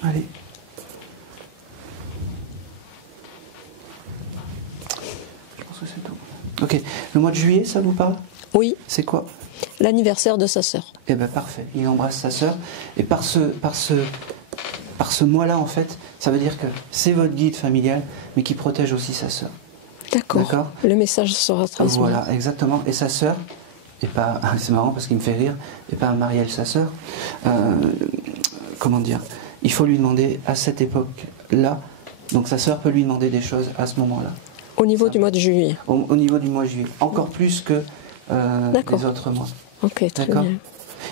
Allez. Je pense que c'est tout. Ok. Le mois de juillet, ça vous parle? Oui. C'est quoi? L'anniversaire de sa sœur. Eh bien, parfait. Il embrasse sa sœur. Et par ce mois-là, en fait, ça veut dire que c'est votre guide familial, mais qui protège aussi sa sœur. D'accord. Le message sera transmis. Voilà, exactement. Et sa sœur, et pas... C'est marrant parce qu'il me fait rire, et pas Marielle, sa sœur. Comment dire? Il faut lui demander à cette époque-là, donc sa sœur peut lui demander des choses à ce moment-là. Au niveau du mois de juillet. Au niveau du mois de juillet. Encore plus que les autres mois. Ok, très bien.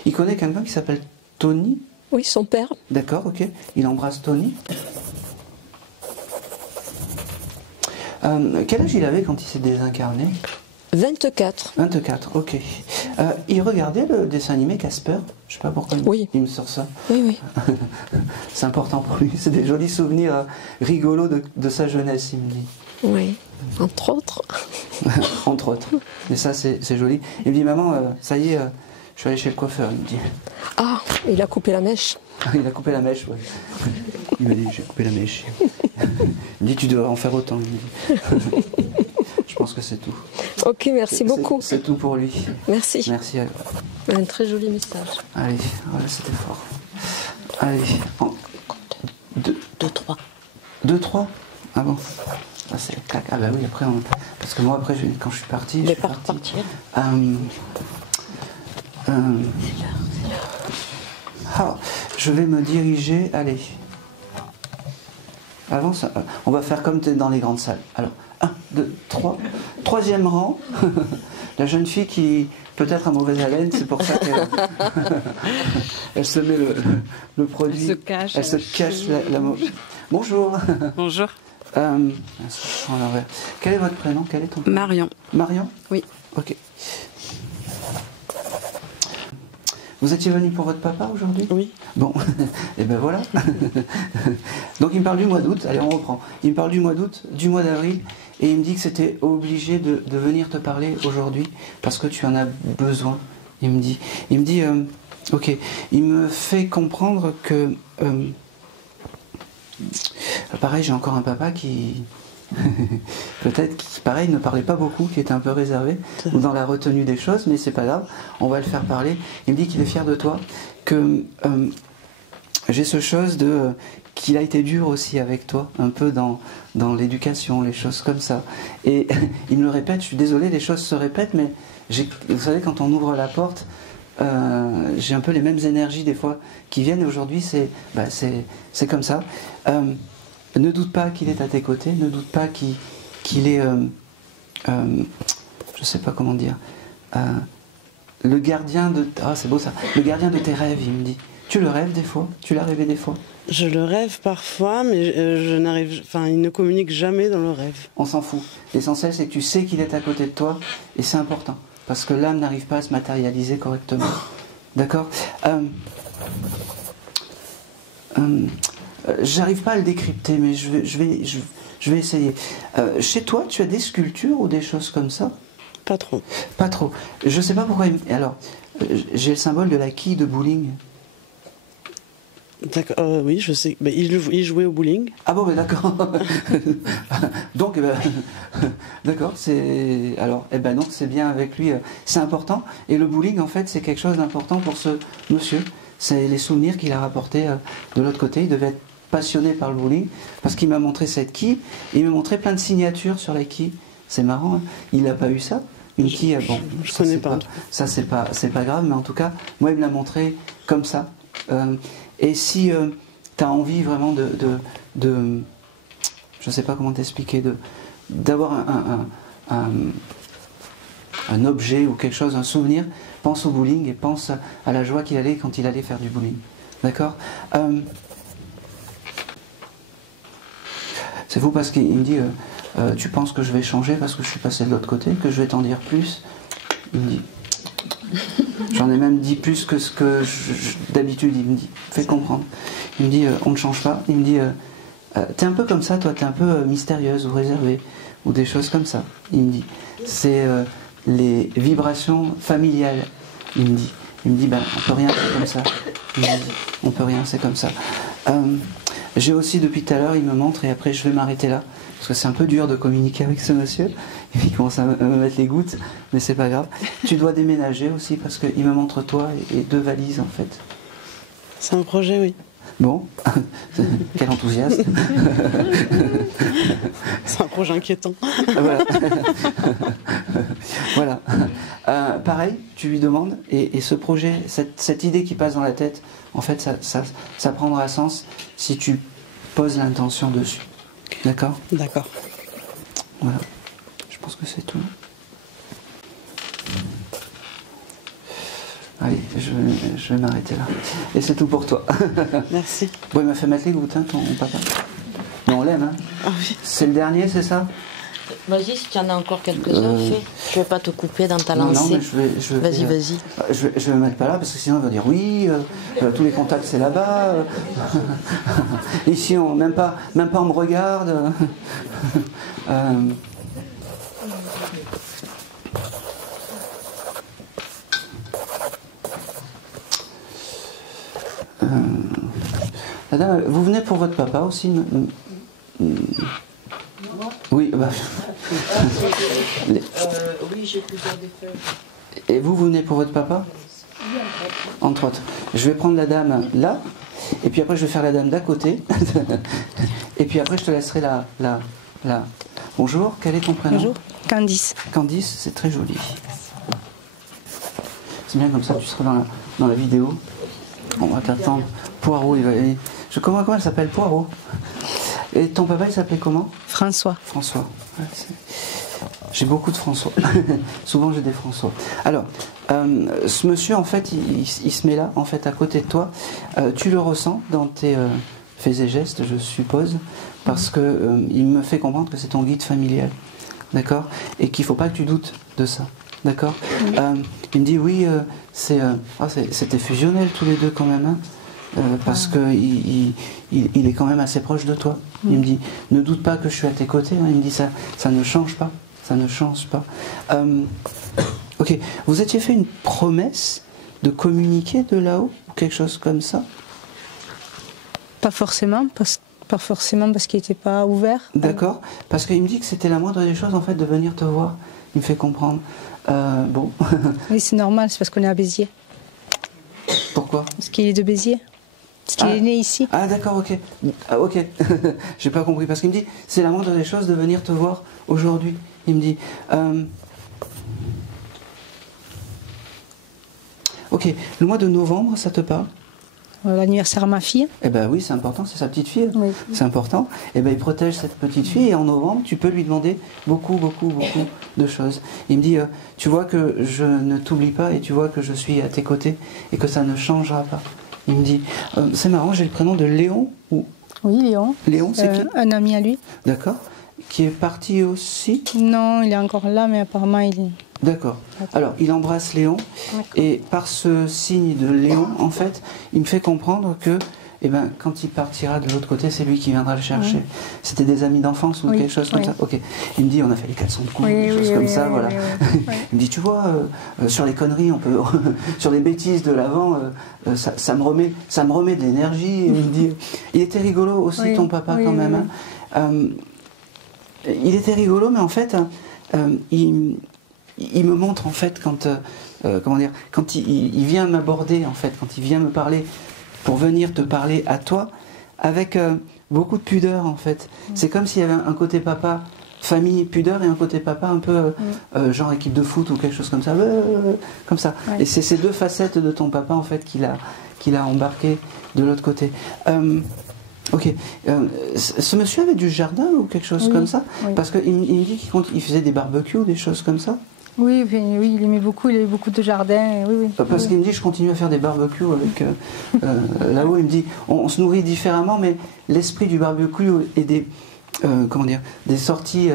Il connaît quelqu'un qui s'appelle Tony? Oui, son père. D'accord, ok. Il embrasse Tony. Quel âge il avait quand il s'est désincarné? 24. 24, ok. Il regardait le dessin animé Casper? Je sais pas pourquoi il me sort ça. Oui, oui. C'est important pour lui. C'est des jolis souvenirs rigolos de sa jeunesse, il me dit. Oui, entre autres. Entre autres. Mais ça, c'est joli. Il me dit, maman, ça y est, je suis allé chez le coiffeur, il me dit. Ah, il a coupé la mèche. Il a coupé la mèche, oui. Il m'a dit, j'ai coupé la mèche. Il me dit, tu devrais en faire autant. Il me dit. Je pense que c'est tout. Ok, merci beaucoup. C'est tout pour lui. Merci. Merci. Un très joli message. Allez, voilà, c'était fort. Allez, 2, 3. 2, 3 Ah bon. Ah, c'est clac. Ah bah oui, après, parce que moi, après, quand je suis parti... Je vais pas repartir. Je vais me diriger, allez. Avant ça, on va faire comme dans les grandes salles. Alors, 1, 2, 3. 3e rang. La jeune fille qui peut-être a mauvaise haleine, c'est pour ça qu'elle elle se met le produit. Elle se cache. Bonjour. Bonjour. Quel est votre prénom? Quel est ton prénom? Marion. Marion? Oui. Ok. Vous étiez venu pour votre papa aujourd'hui? Oui. Bon, et ben voilà. Donc il me parle du mois d'août, allez on reprend. Il me parle du mois d'août, du mois d'avril, et il me dit que c'était obligé de venir te parler aujourd'hui, parce que tu en as besoin, il me dit. Ok, il me fait comprendre que... pareil, j'ai encore un papa qui... peut-être qui, pareil, ne parlait pas beaucoup, qui était un peu réservé ou dans la retenue des choses, mais c'est pas grave, on va le faire parler. Il me dit qu'il est fier de toi, que j'ai ce chose de qu'il a été dur aussi avec toi, un peu dans l'éducation, les choses comme ça. Et il me le répète, je suis désolé, les choses se répètent, mais vous savez, quand on ouvre la porte, j'ai un peu les mêmes énergies des fois qui viennent, et aujourd'hui c'est comme ça. Ne doute pas qu'il est à tes côtés, ne doute pas qu'il est, je sais pas comment dire, le gardien de... Ah, c'est beau ça, le gardien de tes rêves, il me dit. Tu le rêves des fois? Tu l'as rêvé des fois? Je le rêve parfois, mais je n'arrive... Enfin, il ne communique jamais dans le rêve. On s'en fout. L'essentiel, c'est que tu sais qu'il est à côté de toi, et c'est important, parce que l'âme n'arrive pas à se matérialiser correctement. D'accord? J'arrive pas à le décrypter, mais je vais essayer. Chez toi, tu as des sculptures ou des choses comme ça? Pas trop. Pas trop. Je sais pas pourquoi. Alors, j'ai le symbole de la quille de bowling. D'accord. Oui, je sais. Ben, il jouait au bowling. Ah bon, ben d'accord. Donc, d'accord. C'est alors, donc c'est bien avec lui. C'est important. Et le bowling, en fait, c'est quelque chose d'important pour ce monsieur. C'est les souvenirs qu'il a rapportés de l'autre côté. Il devait être passionné par le bowling parce qu'il m'a montré cette quille et il m'a montré plein de signatures sur la quille. C'est marrant, hein. Il n'a pas eu ça. Une quille, bon, je connais pas. Ça c'est pas grave, mais en tout cas, moi il me l'a montré comme ça. Et si tu as envie vraiment de je sais pas comment t'expliquer, d'avoir un objet ou quelque chose, un souvenir, pense au bowling et pense à la joie qu'il allait quand il allait faire du bowling. D'accord? C'est fou parce qu'il me dit tu penses que je vais changer parce que je suis passé de l'autre côté, que je vais t'en dire plus? Il me dit j'en ai même dit plus que ce que d'habitude. Il me dit fais comprendre. Il me dit on ne change pas. Il me dit t'es un peu comme ça toi, t'es un peu mystérieuse ou réservée ou des choses comme ça. Il me dit c'est les vibrations familiales. Il me dit on peut rien, c'est comme ça. Il me dit on peut rien, c'est comme ça. J'ai aussi depuis tout à l'heure, il me montre, et après je vais m'arrêter là, parce que c'est un peu dur de communiquer avec ce monsieur, et puis il commence à me mettre les gouttes, mais c'est pas grave. Tu dois déménager aussi, parce qu'il me montre toi et 2 valises en fait. C'est un projet, oui. Bon, quel enthousiasme. C'est un projet inquiétant. Voilà. Voilà. Pareil, tu lui demandes, et ce projet, cette idée qui passe dans la tête, en fait, ça prendra sens si tu poses l'intention dessus. D'accord? D'accord. Voilà. Je pense que c'est tout. Allez, je vais m'arrêter là. Et c'est tout pour toi. Merci. Bon, il m'a fait mettre les gouttes, hein, ton papa. Mais on l'aime, hein? Ah oui. C'est le dernier, c'est ça? Vas-y, si tu en as encore quelques-uns, fais. Je ne vais pas te couper dans ta lancée. Non, mais vas-y. Je vais me mettre pas là parce que sinon on va dire oui, tous les contacts c'est là-bas. Ici, même pas on me regarde. Madame, vous venez pour votre papa aussi? Oui, bah. Oui, j'ai plusieurs des feuilles. Et vous venez pour votre papa? Entre autres. Je vais prendre la dame là, et puis après je vais faire la dame d'à côté. Et puis après je te laisserai là. Bonjour, quel est ton prénom? Bonjour, Candice. Candice, c'est très joli. C'est bien comme ça, tu seras dans la vidéo. On va t'attendre. Poirot, comment elle s'appelle? Poirot. Et ton papa, il s'appelait comment? François. François. Ouais, j'ai beaucoup de François. Souvent, j'ai des François. Alors, ce monsieur, en fait, il se met là, en fait, à côté de toi. Tu le ressens dans tes faits et gestes, je suppose, parce que il me fait comprendre que c'est ton guide familial. D'accord? Et qu'il ne faut pas que tu doutes de ça. D'accord? Il me dit, oui, c'était fusionnel tous les deux quand même, hein. Parce que il est quand même assez proche de toi. Il me dit, ne doute pas que je suis à tes côtés. Il me dit, ça ne change pas. Ça ne change pas. Ok, vous étiez fait une promesse de communiquer de là-haut ou quelque chose comme ça? Pas forcément parce qu'il n'était pas ouvert. D'accord, parce qu'il me dit que c'était la moindre des choses en fait de venir te voir. Il me fait comprendre. Bon. Oui, c'est normal, c'est parce qu'on est à Béziers. Pourquoi? Parce qu'il est de Béziers. Parce qu'il est né ici. Ah d'accord, ok. Ok. J'ai pas compris. Parce qu'il me dit, c'est la moindre des choses de venir te voir aujourd'hui. Il me dit, ok, le mois de novembre, ça te parle? L'anniversaire à ma fille. Eh ben oui, c'est important, c'est sa petite fille. Oui. C'est important. Eh ben il protège cette petite fille et en novembre, tu peux lui demander beaucoup de choses. Il me dit, tu vois que je ne t'oublie pas et tu vois que je suis à tes côtés et que ça ne changera pas. Il me dit, c'est marrant, j'ai le prénom de Léon ou... Oui, Léon. Léon, c'est qui? Un ami à lui. D'accord. Qui est parti aussi? Non, il est encore là, mais apparemment il est... D'accord. Alors, il embrasse Léon, et par ce signe de Léon, en fait, il me fait comprendre que, eh ben, quand il partira de l'autre côté, c'est lui qui viendra le chercher. C'était des amis d'enfance ou quelque chose comme ça? Ok. Il me dit, on a fait les 400 de coups, des choses comme ça, voilà. Il me dit, tu vois, sur les conneries, on peut, sur les bêtises de l'avant, ça me remet de l'énergie. Il me dit, il était rigolo aussi, ton papa, quand même. Hein. Il était rigolo, mais en fait, il me montre en fait quand, quand il vient m'aborder en fait, quand il vient me parler pour venir te parler à toi, avec beaucoup de pudeur en fait. C'est comme s'il y avait un côté papa, famille, pudeur et un côté papa un peu genre équipe de foot ou quelque chose comme ça, comme ça. Ouais. Et c'est ces deux facettes de ton papa en fait qu'il a embarqué de l'autre côté. Ok. Ce monsieur avait du jardin ou quelque chose comme ça? Parce qu'il me dit qu'il faisait des barbecues, des choses comme ça? Oui, il aimait beaucoup, il avait beaucoup de jardins. Parce qu'il me dit, je continue à faire des barbecues avec là-haut. Il me dit, on se nourrit différemment, mais l'esprit du barbecue et des sorties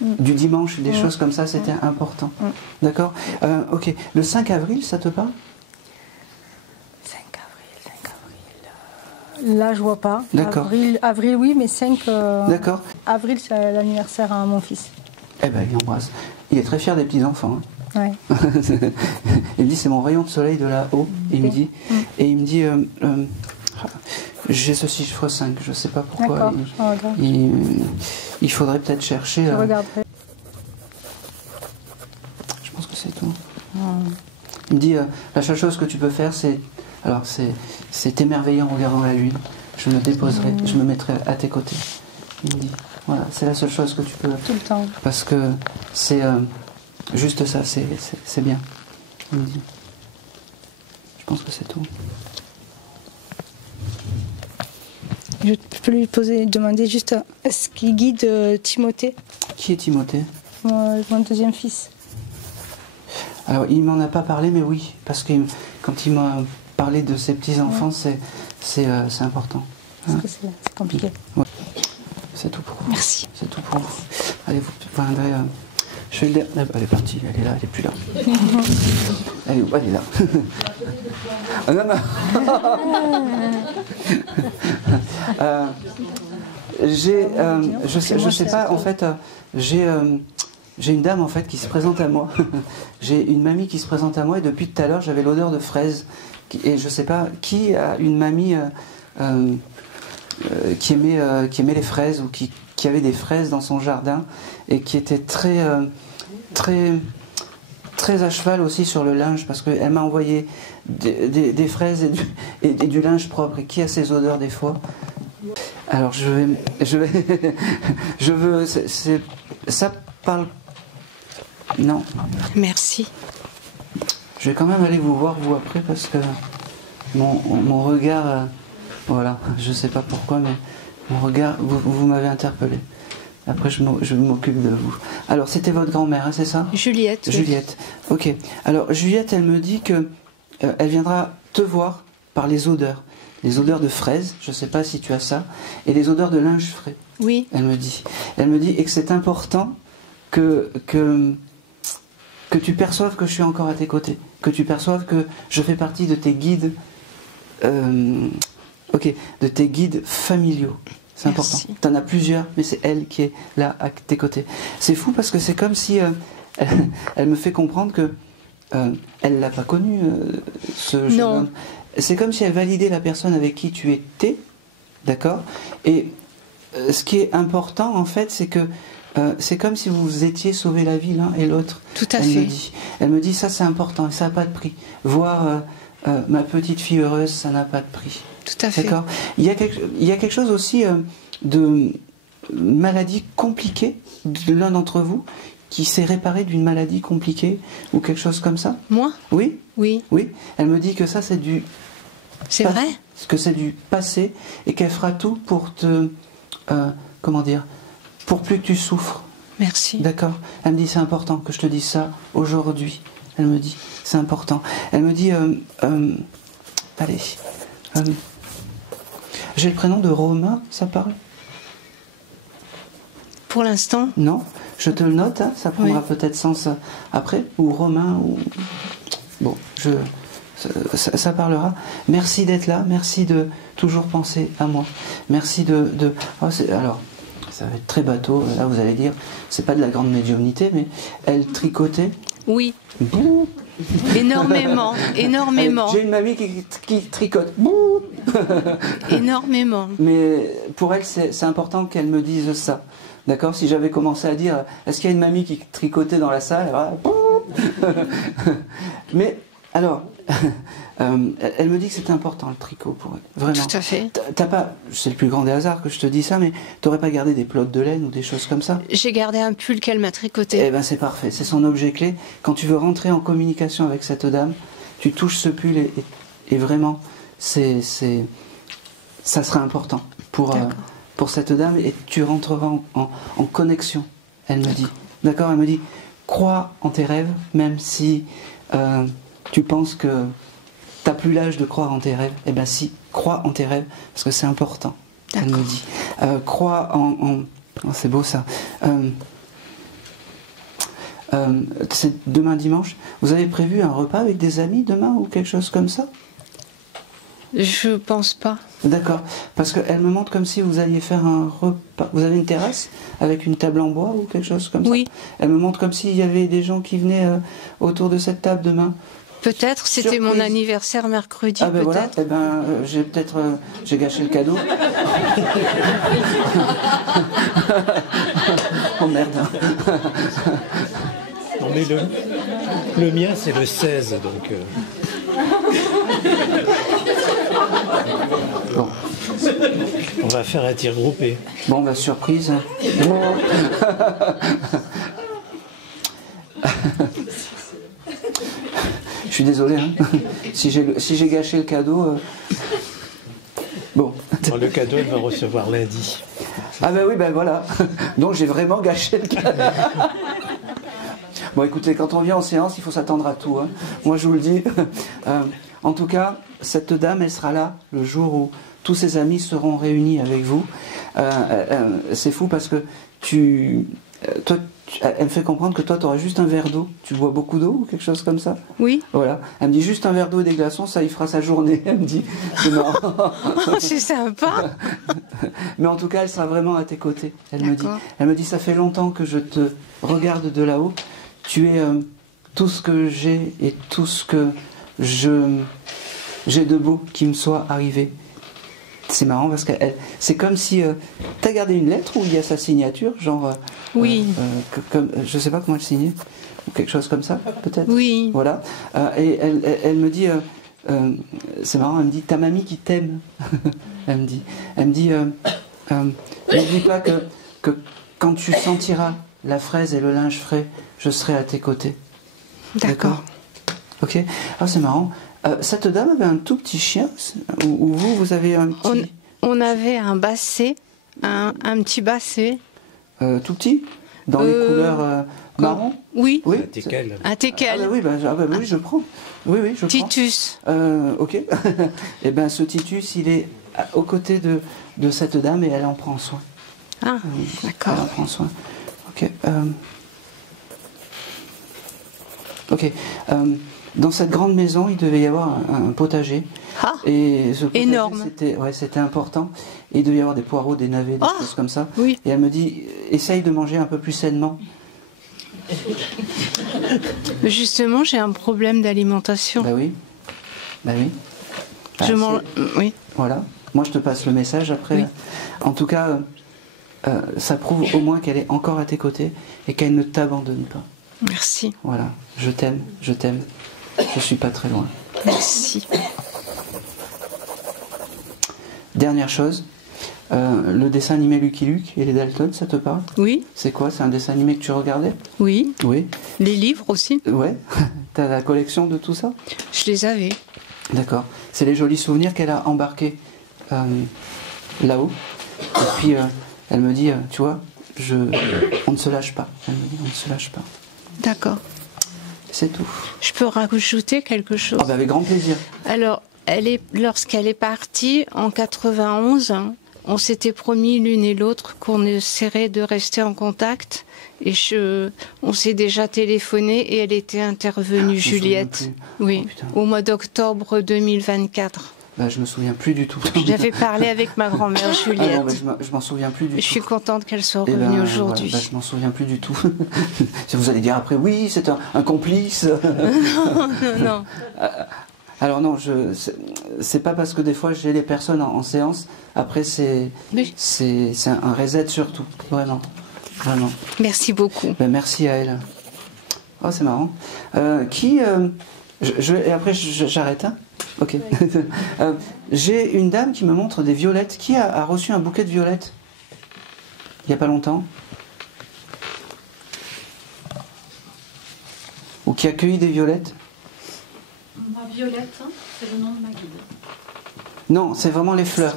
du dimanche, des choses comme ça, c'était important. D'accord. Ok. Le 5 avril, ça te parle? 5 avril. Là, je vois pas. D'accord. Avril, oui, mais 5 D'accord. avril, c'est l'anniversaire à mon fils. Eh ben, il embrasse. Il est très fier des petits-enfants. Hein. Ouais. Il me dit, c'est mon rayon de soleil de là-haut. Il me dit, et il me dit, j'ai ce chiffre 5, je ne sais pas pourquoi. Il faudrait peut-être chercher. Je regarderai. Je pense que c'est tout. Il me dit, la seule chose que tu peux faire, c'est t'émerveiller en regardant la lune. Je me déposerai, je me mettrai à tes côtés. Il me dit, voilà, c'est la seule chose que tu peux. Tout le temps. Parce que c'est juste ça, c'est bien. Il me dit. Je pense que c'est tout. Je peux lui demander juste, est-ce qu'il guide Timothée? Qui est Timothée? Mon deuxième fils. Alors, il m'en a pas parlé, mais oui, parce que quand il m'a parlé de ses petits-enfants, c'est important. Parce que c'est compliqué. Ouais. C'est tout pour vous. Merci. C'est tout pour vous. Allez, vous viendrez... je vais le... Elle est partie, elle est là, elle est plus là. Elle est où? Elle est là. Ah, non, non. Je sais pas, en fait, j'ai une dame en fait qui se présente à moi. J'ai une mamie qui se présente à moi et depuis tout à l'heure j'avais l'odeur de fraises. Et je sais pas qui a une mamie qui aimait les fraises ou qui avait des fraises dans son jardin et qui était très à cheval aussi sur le linge parce qu'elle m'a envoyé des fraises et du linge propre. Et qui a ces odeurs des fois? Alors je veux ça parle. Non. Merci. Je vais quand même aller vous voir vous après parce que mon regard, voilà, je sais pas pourquoi, mais mon regard, vous m'avez interpellé. Après je m'occupe de vous. Alors c'était votre grand-mère, hein, c'est ça? Juliette. Juliette. Ok. Alors Juliette, elle me dit que elle viendra te voir par les odeurs de fraises. Je sais pas si tu as ça, et les odeurs de linge frais. Oui. Elle me dit et que c'est important que tu perçoives que je suis encore à tes côtés, que tu perçoives que je fais partie de tes guides, de tes guides familiaux. C'est important. Tu en as plusieurs, mais c'est elle qui est là à tes côtés. C'est fou parce que c'est comme si elle me fait comprendre que elle l'a pas connu, ce jeune homme. C'est comme si elle validait la personne avec qui tu étais, d'accord? Et ce qui est important en fait, c'est que c'est comme si vous étiez sauvé la vie l'un et l'autre. Tout à fait. Elle me dit ça c'est important et ça n'a pas de prix. Voir ma petite fille heureuse, ça n'a pas de prix. Tout à fait. D'accord. Il y a quelque chose aussi de maladie compliquée de l'un d'entre vous qui s'est réparé d'une maladie compliquée ou quelque chose comme ça. Moi? Oui. Oui. Oui. Elle me dit que ça c'est du. C'est vrai? Que c'est du passé et qu'elle fera tout pour te. Comment dire? Pour plus que tu souffres. Merci. D'accord. Elle me dit c'est important que je te dise ça aujourd'hui. Elle me dit c'est important. Elle me dit allez. J'ai le prénom de Romain, ça parle? Pour l'instant? Non. Je te le note, hein, ça prendra peut-être sens après. Ou Romain, ou. Bon, ça parlera. Merci d'être là, merci de toujours penser à moi. Merci de... Oh, alors, ça va être très bateau, là vous allez dire, c'est pas de la grande médiumnité, mais elle tricotait. Oui. Énormément, énormément. J'ai une mamie qui tricote. Énormément. Mais pour elle, c'est important qu'elle me dise ça. D'accord? Si j'avais commencé à dire, est-ce qu'il y a une mamie qui tricotait dans la salle? Mais, alors, elle me dit que c'est important le tricot pour elle. Vraiment. Tout à fait. T'as pas, c'est le plus grand des hasards que je te dis ça, mais t'aurais pas gardé des pelotes de laine ou des choses comme ça? J'ai gardé un pull qu'elle m'a tricoté. Eh ben c'est parfait, c'est son objet clé. Quand tu veux rentrer en communication avec cette dame, tu touches ce pull et vraiment, ça sera important pour cette dame et tu rentreras en connexion, elle me dit. D'accord? Elle me dit, crois en tes rêves, même si tu penses que t'as plus l'âge de croire en tes rêves. Eh ben si, crois en tes rêves, parce que c'est important, elle me dit. Crois en... Oh, c'est beau ça. C'est demain dimanche. Vous avez prévu un repas avec des amis demain ou quelque chose comme ça? Je pense pas. D'accord, parce qu'elle me montre comme si vous alliez faire un repas. Vous avez une terrasse avec une table en bois ou quelque chose comme ça? Oui. Elle me montre comme s'il y avait des gens qui venaient autour de cette table demain. Peut-être, c'était mon anniversaire mercredi. Ah ben peut-être. voilà, eh ben, j'ai gâché le cadeau. Oh merde. Non mais le mien c'est le 16 donc... Bon. On va faire un tir groupé. Bon, bah surprise. Je suis désolé, hein. Si j'ai gâché le cadeau... Bon. Alors, le cadeau, il va recevoir lundi. Ah ben oui, ben voilà. Donc j'ai vraiment gâché le cadeau. Bon, écoutez, quand on vient en séance, il faut s'attendre à tout. Hein. Moi, je vous le dis. En tout cas, cette dame, elle sera là le jour où tous ses amis seront réunis avec vous. C'est fou parce que toi, elle me fait comprendre que toi, tu auras juste un verre d'eau. Tu bois beaucoup d'eau ou quelque chose comme ça? Oui. Voilà. Elle me dit juste un verre d'eau et des glaçons, ça, il fera sa journée. Elle me dit, c'est marrant. C'est sympa. Mais en tout cas, elle sera vraiment à tes côtés. Elle me dit, ça fait longtemps que je te regarde de là-haut. Tu es tout ce que j'ai et tout ce que j'ai de beau qui me soit arrivé. C'est marrant parce que c'est comme si tu as gardé une lettre où il y a sa signature, genre. Oui. Je sais pas comment elle signait, ou quelque chose comme ça, peut-être. Oui. Voilà. Et elle me dit, c'est marrant, elle me dit, ta mamie qui t'aime. Elle me dit, n'oublie pas que quand tu sentiras la fraise et le linge frais, je serai à tes côtés. D'accord. Ok. Ah, c'est marrant. Cette dame avait un tout petit chien, ou vous avez un petit... On avait un basset, un petit basset. Tout petit? Dans les couleurs marron? Oui. Oui. Un teckel. Un teckel. Ah, oui, je prends. Oui, je Titus. prends. Ok. Et bien, ce Titus, il est aux côtés de cette dame et elle en prend soin. Ah, d'accord. Elle en prend soin. Ok. Ok. Dans cette grande maison, il devait y avoir un potager. Ah, et ce potager, énorme. C'était important. Et il devait y avoir des poireaux, des navets, des choses comme ça. Oui. Et elle me dit, essaye de manger un peu plus sainement. Justement, j'ai un problème d'alimentation. Bah oui. Oui. Voilà. Moi, je te passe le message après. Oui. En tout cas, ça prouve au moins qu'elle est encore à tes côtés et qu'elle ne t'abandonne pas. Merci. Voilà. Je t'aime. Je suis pas très loin. Merci. Dernière chose, le dessin animé Lucky Luke et les Dalton, ça te parle? Oui. C'est quoi? C'est un dessin animé que tu regardais? Oui. Oui. Les livres aussi? Ouais. T'as la collection de tout ça? Je les avais. D'accord. C'est les jolis souvenirs qu'elle a embarqués là-haut. Et puis, elle me dit, tu vois, on ne se lâche pas. Elle me dit, on ne se lâche pas. D'accord. C'est tout. Je peux rajouter quelque chose? Ah bah avec grand plaisir. Alors, lorsqu'elle est partie en 91, on s'était promis l'une et l'autre qu'on essaierait de rester en contact. Et on s'est déjà téléphoné et elle était intervenue, Juliette. Oui, au mois d'octobre 2024. Bah, je me souviens plus du tout. J'avais parlé avec ma grand-mère Juliette. Ah non, je m'en souviens plus du tout. Je suis contente qu'elle soit revenue aujourd'hui. Voilà, je m'en souviens plus du tout. Si vous allez dire après, oui, c'est un complice. Non. Alors non, c'est pas parce que des fois j'ai les personnes en séance. Après, c'est un reset surtout, vraiment. Merci beaucoup. Ben, merci à elle. Oh, c'est marrant. Et après, j'arrête. Hein, ok. J'ai une dame qui me montre des violettes. Qui a reçu un bouquet de violettes il n'y a pas longtemps? Ou qui a cueilli des violettes? Moi, Violette, c'est le nom de ma guide. Non, c'est vraiment les fleurs.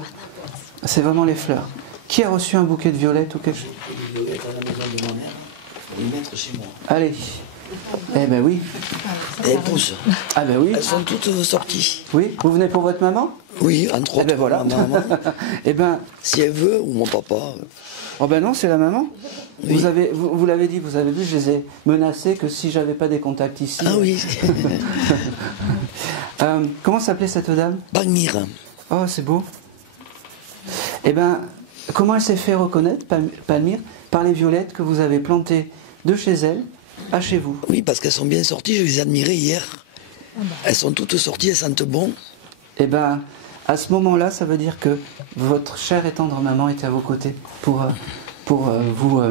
C'est vraiment les fleurs. Qui a reçu un bouquet de violettes ou quelque chose? Des violettes à la maison de ma mère, pour les mettre chez moi. Allez. Eh ben oui. Elles poussent. Ah ben oui. Elles sont toutes sorties. Oui, vous venez pour votre maman? Oui, entre autres. Ben voilà. Ma maman. Eh ben. Si elle veut, ou mon papa. Oh ben non, c'est la maman. Oui. Vous l'avez dit, vous avez vu, je les ai menacés que si j'avais pas des contacts ici. Ah oui. Comment s'appelait cette dame? Palmyre. Oh, c'est beau. Eh ben, comment elle s'est fait reconnaître, Palmyre, par les violettes que vous avez plantées de chez elle à chez vous? Oui, parce qu'elles sont bien sorties, je les ai admirées hier. Elles sont toutes sorties, elles sentent bon. Eh ben, à ce moment-là, ça veut dire que votre chère et tendre maman était à vos côtés pour vous...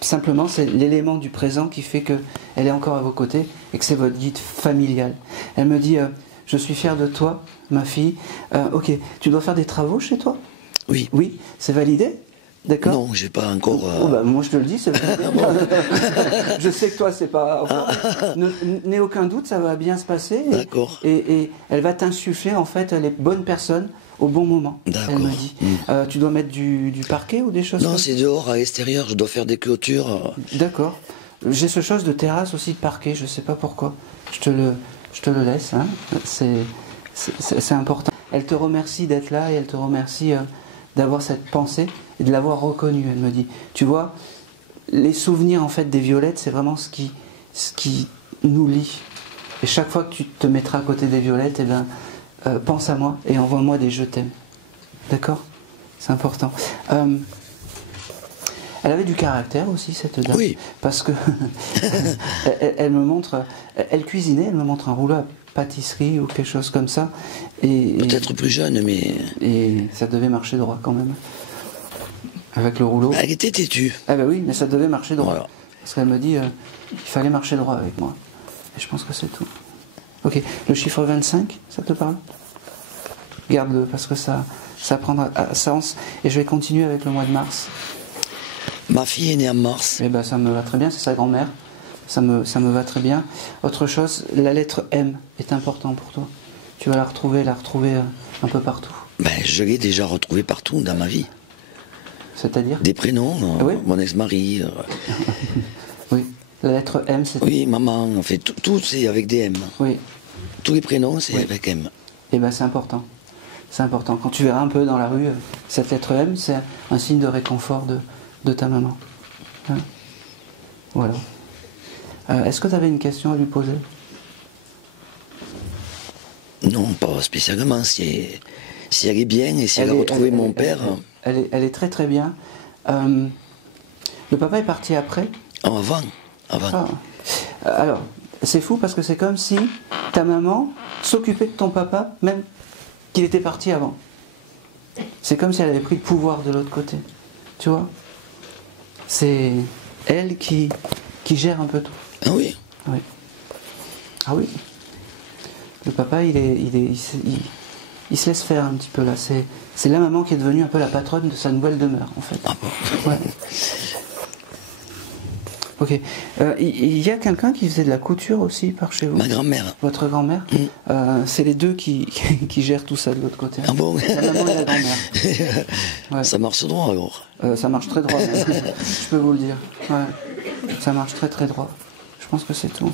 simplement, c'est l'élément du présent qui fait qu'elle est encore à vos côtés et que c'est votre guide familial. Elle me dit, je suis fière de toi, ma fille. Ok, tu dois faire des travaux chez toi? Oui. Oui, c'est validé? D'accord? Non, j'ai pas encore... moi je te le dis, c'est validé. Je sais que toi c'est pas... N'aie aucun doute, ça va bien se passer. D'accord. Et elle va t'insuffler en fait les bonnes personnes au bon moment. Elle me dit. Tu dois mettre du parquet ou des choses comme ça? Non, c'est dehors, à l'extérieur, je dois faire des clôtures. D'accord. J'ai ce chose de terrasse aussi, de parquet, je sais pas pourquoi. Je te le laisse, hein. C'est important. Elle te remercie d'être là et elle te remercie d'avoir cette pensée et de l'avoir reconnue. Elle me dit, tu vois, les souvenirs en fait des violettes, c'est vraiment ce qui nous lie. Et chaque fois que tu te mettras à côté des violettes, eh ben, pense à moi et envoie-moi des je t'aime. D'accord ? C'est important. Elle avait du caractère aussi, cette dame. Oui. Parce que elle me montre, elle cuisinait, elle me montre un rouleau à pâtisserie ou quelque chose comme ça. Peut-être plus jeune, mais... Et ça devait marcher droit quand même. Avec le rouleau. Elle était têtue. Ah ben oui, mais ça devait marcher droit. Voilà. Parce qu'elle me dit, il fallait marcher droit avec moi. Et je pense que c'est tout. Ok, le chiffre 25, ça te parle ? Garde-le, parce que ça prendra sens. Et je vais continuer avec le mois de mars. Ma fille est née en mars. Eh ben, ça me va très bien, c'est sa grand-mère. Ça me va très bien. Autre chose, la lettre M est importante pour toi. Tu vas la retrouver un peu partout. Ben, je l'ai déjà retrouvée partout dans ma vie. C'est-à-dire ? Des prénoms, oui. Mon ex-mari. Oui, la lettre M, c'est... Oui, maman, en fait, tout c'est avec des M. Oui. Tous les prénoms, c'est avec M. Eh ben, c'est important. C'est important. Quand tu verras un peu dans la rue, cette lettre M, c'est un signe de réconfort de ta maman. Hein ? Voilà. Est-ce que tu avais une question à lui poser ? Non, pas spécialement. Si elle est bien et si elle a retrouvé mon père... Elle est très très bien. Le papa est parti après ? Avant. Ah. Alors, c'est fou parce que c'est comme si ta maman s'occupait de ton papa, même qu'il était parti avant. C'est comme si elle avait pris le pouvoir de l'autre côté. Tu vois ? C'est elle qui gère un peu tout. Ah oui. Oui. Ah oui. Le papa, il se laisse faire un petit peu là. C'est la maman qui est devenue un peu la patronne de sa nouvelle demeure, en fait. Ah bon ? Ouais. Ok. Il y a quelqu'un qui faisait de la couture aussi par chez vous ? Ma grand-mère. Votre grand-mère ? C'est les deux qui gèrent tout ça de l'autre côté. Ah bon ? La maman et la grand-mère. Ouais. Ça marche droit alors ? Ça marche très droit, je peux vous le dire. Ouais. Ça marche très très droit. Je pense que c'est tout.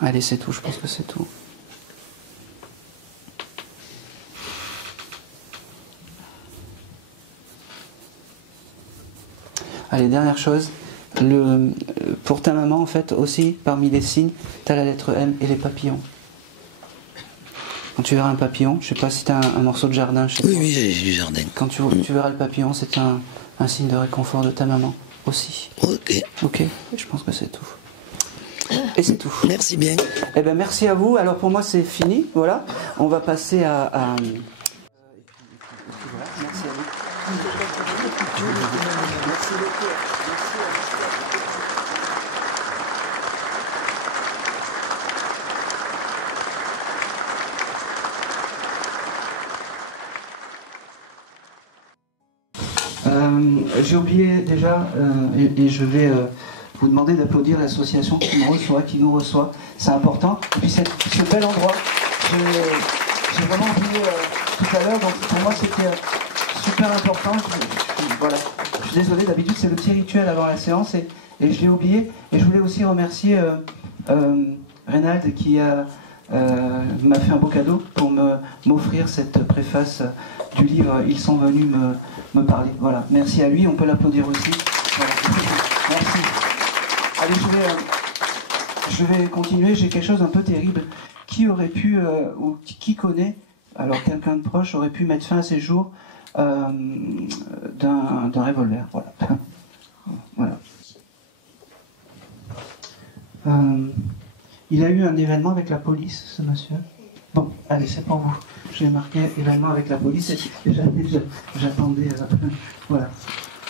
Allez, c'est tout, je pense que c'est tout. Allez, dernière chose. Pour ta maman, en fait, aussi, parmi les signes, tu as la lettre M et les papillons. Quand tu verras un papillon, je sais pas si tu as un morceau de jardin chez toi. Oui, j'ai du jardin. Quand tu verras le papillon, c'est un signe de réconfort de ta maman aussi. Ok, je pense que c'est tout. Et c'est tout. Merci bien. Eh ben merci à vous. Alors pour moi c'est fini, voilà. On va passer à... Voilà, merci à vous. Merci beaucoup. J'ai oublié déjà, et je vais vous demander d'applaudir l'association qui nous reçoit. C'est important. Et puis ce bel endroit, j'ai vraiment oublié tout à l'heure, donc pour moi c'était super important. Voilà. Je suis désolé, d'habitude c'est le petit rituel avant la séance et je l'ai oublié. Et je voulais aussi remercier Reynald qui m'a fait un beau cadeau pour m'offrir cette préface du livre « Ils sont venus me parler ». Voilà, merci à lui, on peut l'applaudir aussi. Voilà. Merci. Allez, je vais continuer, j'ai quelque chose un peu terrible. Qui aurait pu, ou qui connaît, alors quelqu'un de proche aurait pu mettre fin à ses jours d'un revolver, voilà. Voilà. Il a eu un événement avec la police, ce monsieur. Bon, allez, c'est pour vous. J'ai marqué événement avec la police et j'attendais. Voilà.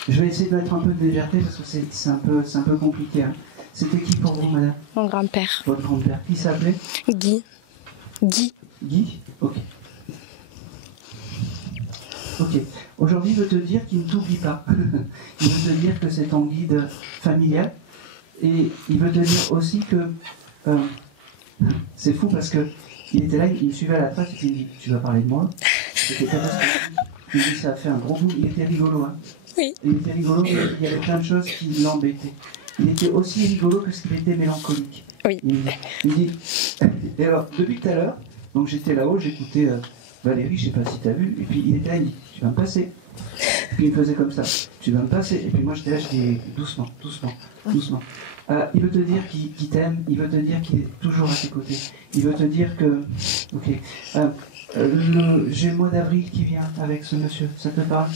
Je vais essayer de mettre un peu de légèreté parce que c'est un peu compliqué. Hein. C'était qui pour vous, madame ? Mon grand-père. Votre grand-père. Qui s'appelait ? Guy. Guy. Guy ? Ok. Ok. Aujourd'hui, il veut te dire qu'il ne t'oublie pas. Il veut te dire que c'est ton guide familial. Et il veut te dire aussi que c'est fou parce que il était là, il me suivait à la trace et il me dit tu vas parler de moi. C'était catastrophique. Il me dit ça a fait un gros bout. Il était rigolo, hein. Oui. Il était rigolo, mais il y avait plein de choses qui l'embêtaient. Il était aussi rigolo que ce qu'il était mélancolique. Oui. Il me dit et alors depuis tout à l'heure, donc j'étais là-haut, j'écoutais Valérie, je sais pas si tu as vu, et puis il était là, il dit, tu vas me passer. Puis il me faisait comme ça, tu vas me passer. Et puis moi j'étais là, je dis, doucement, doucement, doucement. Il veut te dire qu'il t'aime, il veut te dire qu'il est toujours à tes côtés. Il veut te dire que... Ok. J'ai le mois d'avril qui vient avec ce monsieur, ça te parle?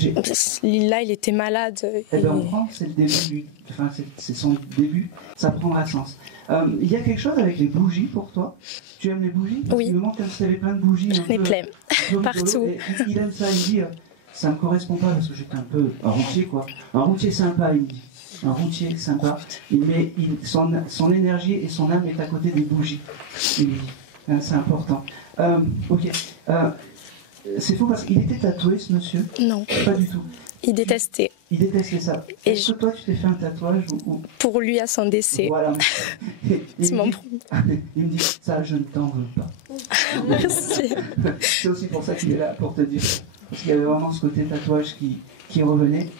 Là, il était malade. Eh bien, on prend, c'est le début, enfin, c'est son début, ça prendra sens. Il y a quelque chose avec les bougies pour toi? Tu aimes les bougies? Oui. Il me manque comme si tu avais plein de bougies. J'en ai plein, partout. Il aime ça, il me dit, ça me correspond pas parce que j'étais un peu un routier, quoi. Un routier sympa, il me dit. Un routier sympa. Son énergie et son âme est à côté des bougies. Il me dit. C'est important. Ok. C'est faux parce qu'il était tatoué, ce monsieur? Non. Pas du tout. Il détestait. Il détestait ça. Est-ce que toi, tu t'es fait un tatouage ou... Pour lui, à son décès. Voilà. Il me dit, ça, je ne t'en veux pas. Merci. C'est aussi pour ça qu'il est là, pour te dire. Parce qu'il y avait vraiment ce côté tatouage qui revenait.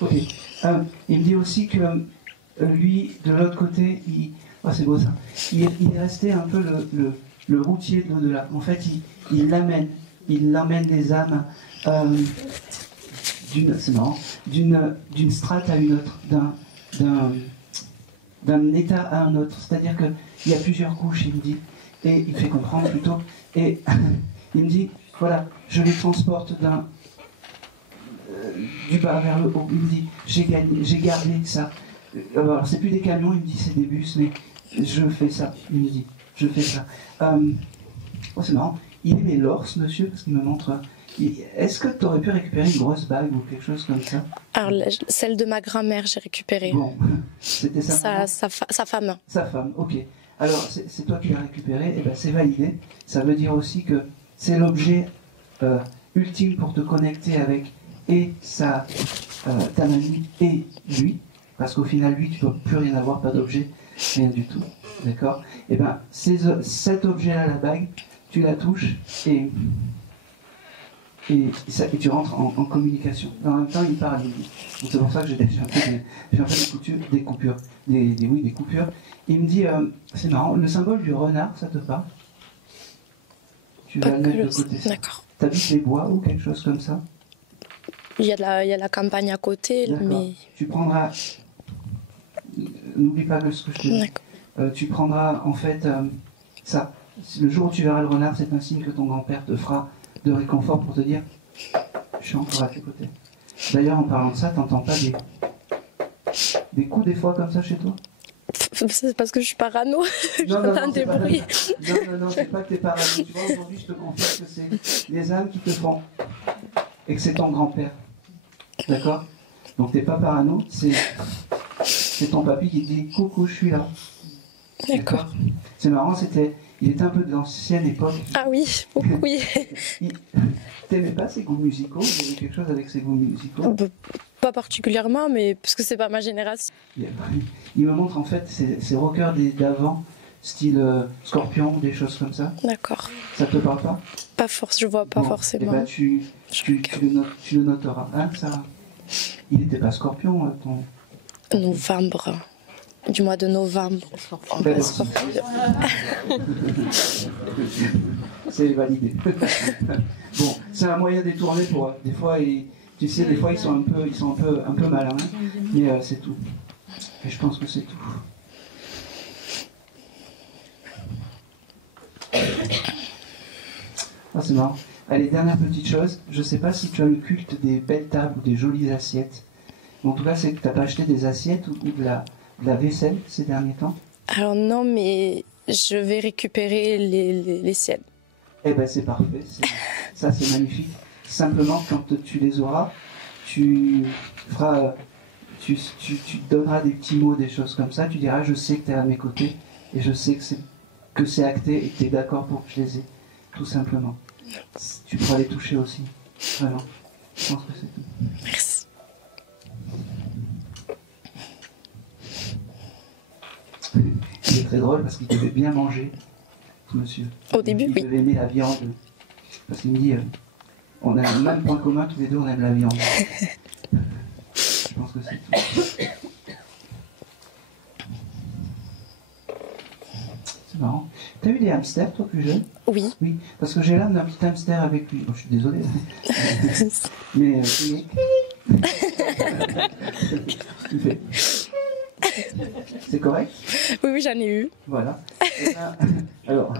Ok. Il me dit aussi que lui, de l'autre côté, c'est beau ça. Il est resté un peu le routier de l'au-delà. En fait, il l'amène des âmes c'est marrant, d'une strate à une autre, d'un état à un autre. C'est-à-dire qu'il y a plusieurs couches, il me dit, et il fait comprendre plutôt. Et il me dit, voilà, je les transporte du bas vers le haut. Il me dit, j'ai gardé ça. Alors, c'est plus des camions, il me dit, c'est des bus, mais je fais ça. Il me dit, je fais ça. C'est marrant. Il aimait l'or, ce monsieur, parce qu'il me montre. Est-ce que tu aurais pu récupérer une grosse bague ou quelque chose comme ça? Alors, celle de ma grand-mère, j'ai récupéré. Bon, c'était sa femme. Sa femme, ok. Alors, c'est toi qui l'as récupéré, et ben c'est validé. Ça veut dire aussi que c'est l'objet ultime pour te connecter avec et ta mamie et lui. Parce qu'au final, lui, tu ne dois plus rien avoir, pas d'objet, rien du tout. D'accord? Et bien, cet objet-là, la bague, tu la touches et tu rentres en communication. En même temps, il parle. Donc c'est pour ça que j'ai un peu des coupures. Des coupures. Il me dit, c'est marrant, le symbole du renard, ça te parle? Tu vas le mettre de côté. D'accord. T'habites les bois ou quelque chose comme ça? Il y a la campagne à côté, mais... Tu prendras... N'oublie pas ce que je te dis. Tu prendras, en fait, ça. Le jour où tu verras le renard, c'est un signe que ton grand-père te fera de réconfort pour te dire « Je suis encore à tes côtés ». D'ailleurs, en parlant de ça, t'entends pas des coups des fois comme ça chez toi? C'est parce que je suis parano. J'entends des bruits. Non, c'est pas que t'es parano. Tu vois, aujourd'hui, je te confesse que c'est les âmes qui te font et que c'est ton grand-père. D'accord? Donc t'es pas parano, c'est ton papy qui te dit « Coucou, je suis là ». D'accord. C'est marrant, il était un peu de l'ancienne époque. Ah oui, beaucoup, oui. T'aimais pas ses goûts musicaux? Il y avait quelque chose avec ses goûts musicaux? Pas particulièrement, mais parce que c'est pas ma génération. Il me montre en fait ces rockers d'avant, style Scorpion, des choses comme ça. D'accord. Ça te parle pas? Pas je vois pas forcément. Et bah tu le noteras. Hein, ça. Il n'était pas Scorpion, ton... Novembre. Du mois de novembre. C'est validé. Bon, c'est un moyen détourné pour... Des fois, tu sais, des fois ils sont un peu malins, mais c'est tout. Et je pense que c'est tout. C'est marrant. Allez, dernière petite chose. Je sais pas si tu as le culte des belles tables ou des jolies assiettes. Mais en tout cas, c'est que tu n'as pas acheté des assiettes ou de la vaisselle ces derniers temps? Alors non, mais je vais récupérer les siennes. Eh ben c'est parfait, ça c'est magnifique. Simplement, quand tu les auras, tu donneras des petits mots, des choses comme ça, tu diras je sais que tu es à mes côtés et je sais que c'est acté et que tu es d'accord pour que je les ai, tout simplement. Tu pourras les toucher aussi, vraiment. Je pense que c'est tout. Merci. Il est très drôle parce qu'il devait bien manger, ce monsieur. Au début, oui. Il devait aimer la viande. Parce qu'il me dit, on a le même point commun, tous les deux, on aime la viande. Je pense que c'est tout. C'est marrant. T'as eu des hamsters, toi, plus jeune? Oui. Oui, parce que j'ai l'âme d'un petit hamster avec lui. Bon, je suis désolé. Mais... C'est correct? Oui, oui, j'en ai eu. Voilà. Alors,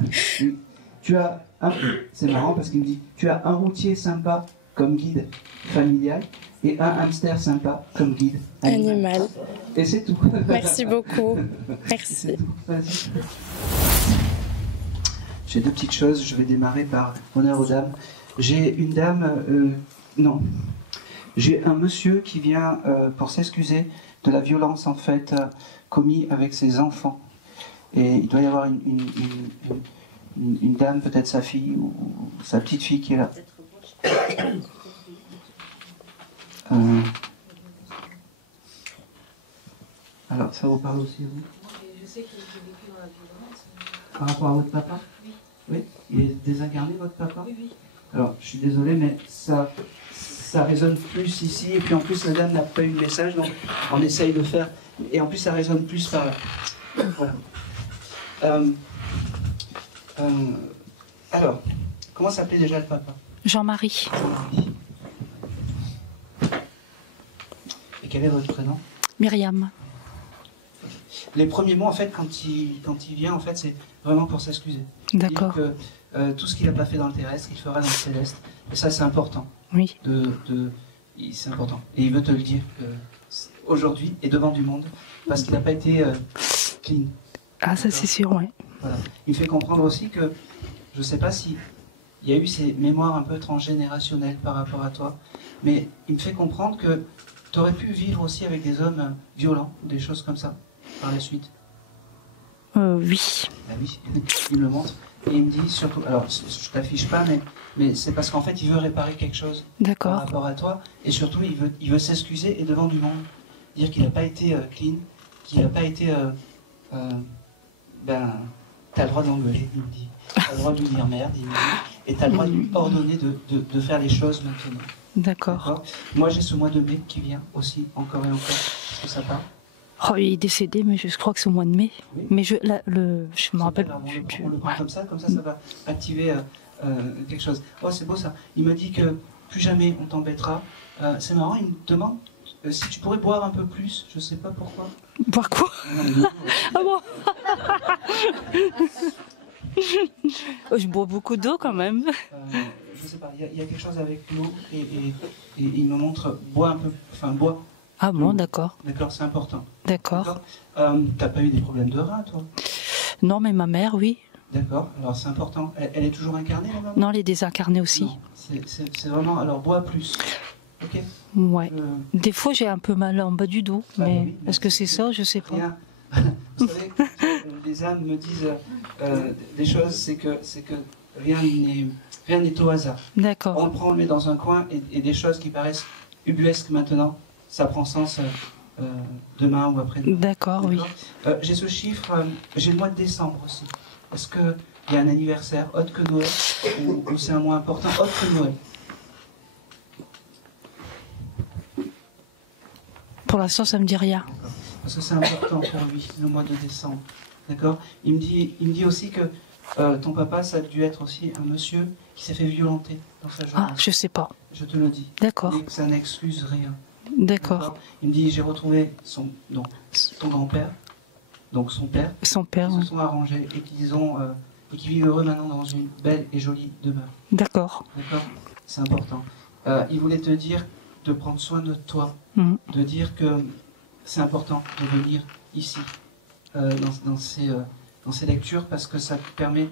tu as un... C'est marrant parce qu'il me dit, tu as un routier sympa comme guide familial et un hamster sympa comme guide animal. Et c'est tout. Merci beaucoup. Merci. Vas-y. J'ai deux petites choses. Je vais démarrer par honneur aux dames. J'ai une dame... non. J'ai un monsieur qui vient pour s'excuser de la violence en fait commise avec ses enfants. Et il doit y avoir une dame, peut-être sa fille ou sa petite fille qui est là. Alors, ça vous parle aussi, vous? Je sais qu'il a vécu dans la violence. Par rapport à votre papa? Oui. Oui? Il est désincarné, votre papa? Oui, oui. Alors, je suis désolé, mais ça résonne plus ici, et puis en plus, la dame n'a pas eu le message, donc on essaye de faire, et en plus, ça résonne plus par là. Voilà. Alors, comment s'appelait déjà le papa? Jean-Marie. Et quel est votre prénom? Myriam. Les premiers mots, en fait, quand il vient, en fait, c'est vraiment pour s'excuser. D'accord. Que tout ce qu'il n'a pas fait dans le terrestre, il fera dans le céleste. Et ça, c'est important. Oui. C'est important. Et il veut te le dire aujourd'hui et devant du monde, parce qu'il n'a pas été clean. Ah, ça c'est sûr, oui. Voilà. Il fait comprendre aussi que, je ne sais pas si il y a eu ces mémoires un peu transgénérationnelles par rapport à toi, mais il me fait comprendre que tu aurais pu vivre aussi avec des hommes violents, ou des choses comme ça, par la suite. Oui. Ah oui, il me le montre. Et il me dit surtout, alors je t'affiche pas, mais c'est parce qu'en fait il veut réparer quelque chose par rapport à toi, et surtout il veut s'excuser et devant du monde, dire qu'il n'a pas été clean, qu'il n'a pas été, t'as le droit d'engueuler, il me dit, t'as le droit de lui dire merde, il me dit, et t'as le droit de lui ordonner de faire les choses maintenant. D'accord. Moi j'ai ce mois de mai qui vient aussi, encore et encore, est-ce que ça part? Oh, il est décédé, mais je crois que c'est au mois de mai. Oui. Mais je me rappelle plus. On le prend comme ça ça va activer quelque chose. Oh, c'est beau ça. Il me dit que plus jamais on t'embêtera. C'est marrant, il me demande si tu pourrais boire un peu plus. Je sais pas pourquoi. Boire quoi? Ah bon? Je bois beaucoup d'eau quand même. Je sais pas, il y a quelque chose avec l'eau et il me montre bois un peu, bois. Ah bon, d'accord. D'accord, c'est important. D'accord. T'as pas eu des problèmes de rein, toi? Non, mais ma mère, oui. D'accord, alors c'est important. Elle est toujours incarnée, la maman? Non, elle est désincarnée aussi. C'est vraiment, alors bois plus. Ok? Ouais. Des fois, j'ai un peu mal en bas du dos, mais oui, est-ce que c'est ça? Je sais pas. Rien. Vous savez, les âmes me disent des choses, c'est que rien n'est au hasard. D'accord. On le prend, on le met dans un coin, et des choses qui paraissent ubuesques maintenant, ça prend sens demain ou après-demain. D'accord, oui. J'ai ce chiffre, j'ai le mois de décembre aussi. Est-ce qu'il y a un anniversaire autre que Noël, ou c'est un mois important autre que Noël? Pour l'instant, ça me dit rien. Parce que c'est important pour lui, le mois de décembre. D'accord? Il me dit aussi que ton papa, ça a dû être aussi un monsieur qui s'est fait violenter dans sa jeunesse. Ah, je sais pas. Je te le dis. D'accord. Et que ça n'excuse rien. D'accord. Il me dit, j'ai retrouvé ton grand-père, donc son père. Son père, Ils se sont arrangés et qui vivent heureux maintenant dans une belle et jolie demeure. D'accord. D'accord? C'est important. Il voulait te dire de prendre soin de toi, de dire que c'est important de venir ici, dans ces lectures, parce que ça te permet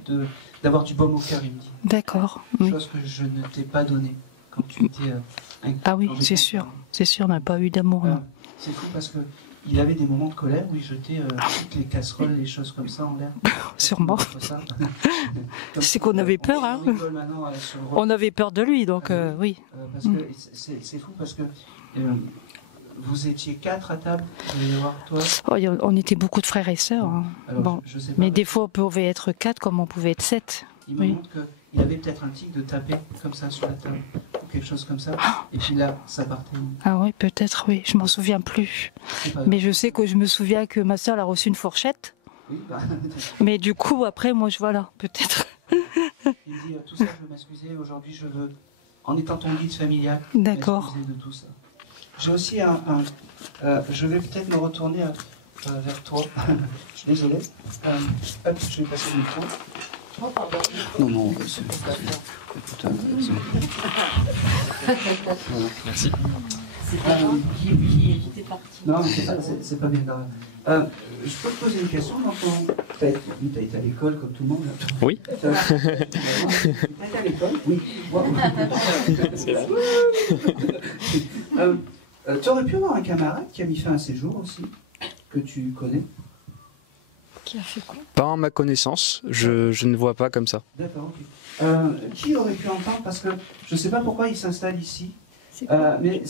d'avoir du baume au cœur, il me dit. D'accord. Chose que je ne t'ai pas donnée quand tu étais... ah oui, c'est sûr. C'est sûr, on n'a pas eu d'amour. C'est fou parce qu'il avait des moments de colère où il jetait toutes les casseroles, les choses comme ça en l'air. Sûrement. C'est qu'on avait peur, hein. On avait peur de lui, donc oui. Parce que c'est fou parce que vous étiez 4 à table, vous allez voir, toi. Oh, on était beaucoup de frères et sœurs. Hein. Alors, bon. je sais pas, mais des fois, on pouvait être 4 comme on pouvait être 7. Il me montre qu'il avait peut-être un tic de taper comme ça sur la table, ou quelque chose comme ça, et puis là, ça partait. Ah oui, peut-être, oui, je m'en souviens plus. Mais je sais que je me souviens que ma soeur a reçu une fourchette, Oui, bah, Mais du coup, après, moi, voilà, peut-être. il dit tout ça, je veux m'excuser. Aujourd'hui, je veux, en étant ton guide familial, D'accord. m'excuser de tout ça. J'ai aussi je vais peut-être me retourner vers toi. Je suis désolé. Hop, je vais passer le micro. Oh, pardon. Non, c'est Merci. C'est pas grave, qui était parti. Non, mais c'est pas bien grave. Je peux te poser une question dans ton... T'as été à l'école comme tout le monde. Oui. T'as été à l'école? Oui. C'est vrai. Tu aurais pu avoir un camarade qui a mis fin à ses jours aussi, que tu connais. Qui a fait quoi? Pas à ma connaissance, je ne vois pas comme ça. D'accord, ok. Qui aurait pu entendre? Parce que je ne sais pas pourquoi il s'installe ici. Mais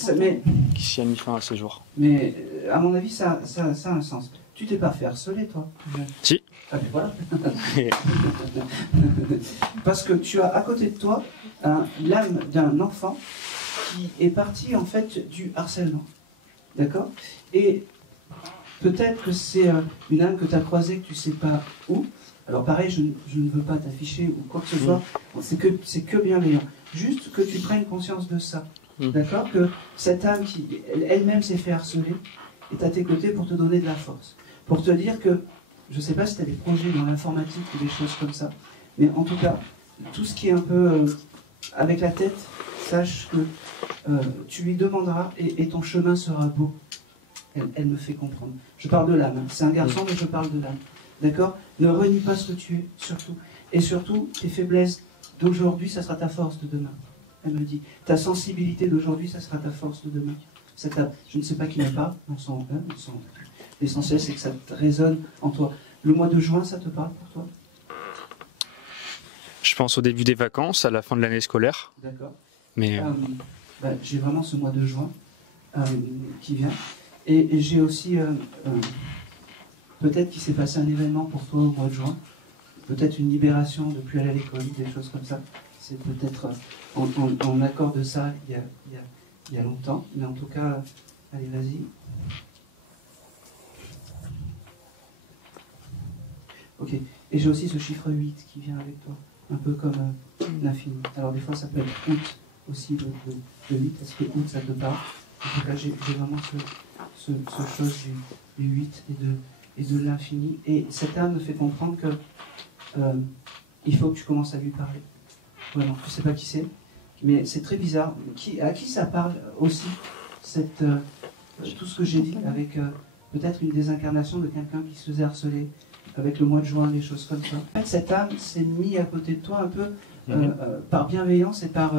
Qui s'y a mis fin à ses jours? Mais à mon avis, ça a un sens. Tu t'es pas fait harceler, toi? Si. Ah, mais voilà. Parce que tu as à côté de toi l'âme d'un enfant qui est parti en fait du harcèlement. D'accord? Et peut-être que c'est une âme que tu as croisée, que tu ne sais pas où. Alors pareil, je ne veux pas t'afficher ou quoi que ce soit. C'est que bienveillant. Juste que tu prennes conscience de ça. D'accord? Que cette âme qui elle-même s'est fait harceler est à tes côtés pour te donner de la force. Pour te dire que, je ne sais pas si tu as des projets dans l'informatique ou des choses comme ça, mais en tout cas, tout ce qui est un peu avec la tête, sache que tu lui demanderas et ton chemin sera beau. Elle me fait comprendre. Je parle de l'âme. C'est un garçon, mais je parle de l'âme. D'accord? Ne renie pas ce que tu es, surtout. Et surtout, tes faiblesses d'aujourd'hui, ça sera ta force de demain. Elle me dit, ta sensibilité d'aujourd'hui, ça sera ta force de demain. Je ne sais pas qui me parle, l'essentiel, c'est que ça te résonne en toi. Le mois de juin, ça te parle pour toi? Je pense au début des vacances, à la fin de l'année scolaire. D'accord. Mais j'ai vraiment ce mois de juin qui vient. Et j'ai aussi, peut-être qu'il s'est passé un événement pour toi au mois de juin. Peut-être une libération de plus aller à l'école, des choses comme ça. C'est peut-être en accord de ça il y a longtemps. Mais en tout cas, allez, vas-y. Ok. Et j'ai aussi ce chiffre 8 qui vient avec toi. Un peu comme l'infini. Alors des fois, ça peut être août aussi de 8. Est-ce que août, ça te parle? En tout cas, j'ai vraiment ce chose du 8 et de l'infini. Et cette âme me fait comprendre que il faut que tu commences à lui parler. Vraiment, je ne sais pas qui c'est, mais c'est très bizarre. À qui ça parle aussi, tout ce que j'ai dit, avec peut-être une désincarnation de quelqu'un qui se faisait harceler, avec le mois de juin, des choses comme ça. En fait, cette âme s'est mise à côté de toi un peu par bienveillance et par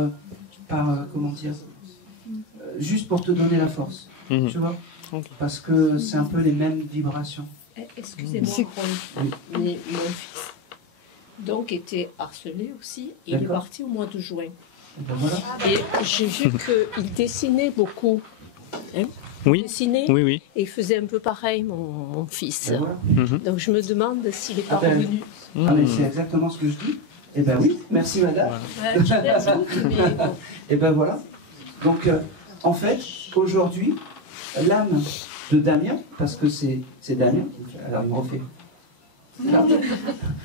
comment dire, juste pour te donner la force. Tu vois? Parce que c'est un peu les mêmes vibrations. Excusez-moi, mais mon fils donc était harcelé aussi, et il est parti au mois de juin. Et, ben voilà. Et j'ai vu qu'il dessinait beaucoup. Hein? Oui. Dessinait, oui. Et il faisait un peu pareil, mon fils. Ben voilà. Donc je me demande s'il est pas revenu. Ah, mais c'est exactement ce que je dis. Eh ben oui, merci madame. Et ben voilà. Donc en fait, aujourd'hui, l'âme de Damien, parce que c'est Damien, alors il me refait.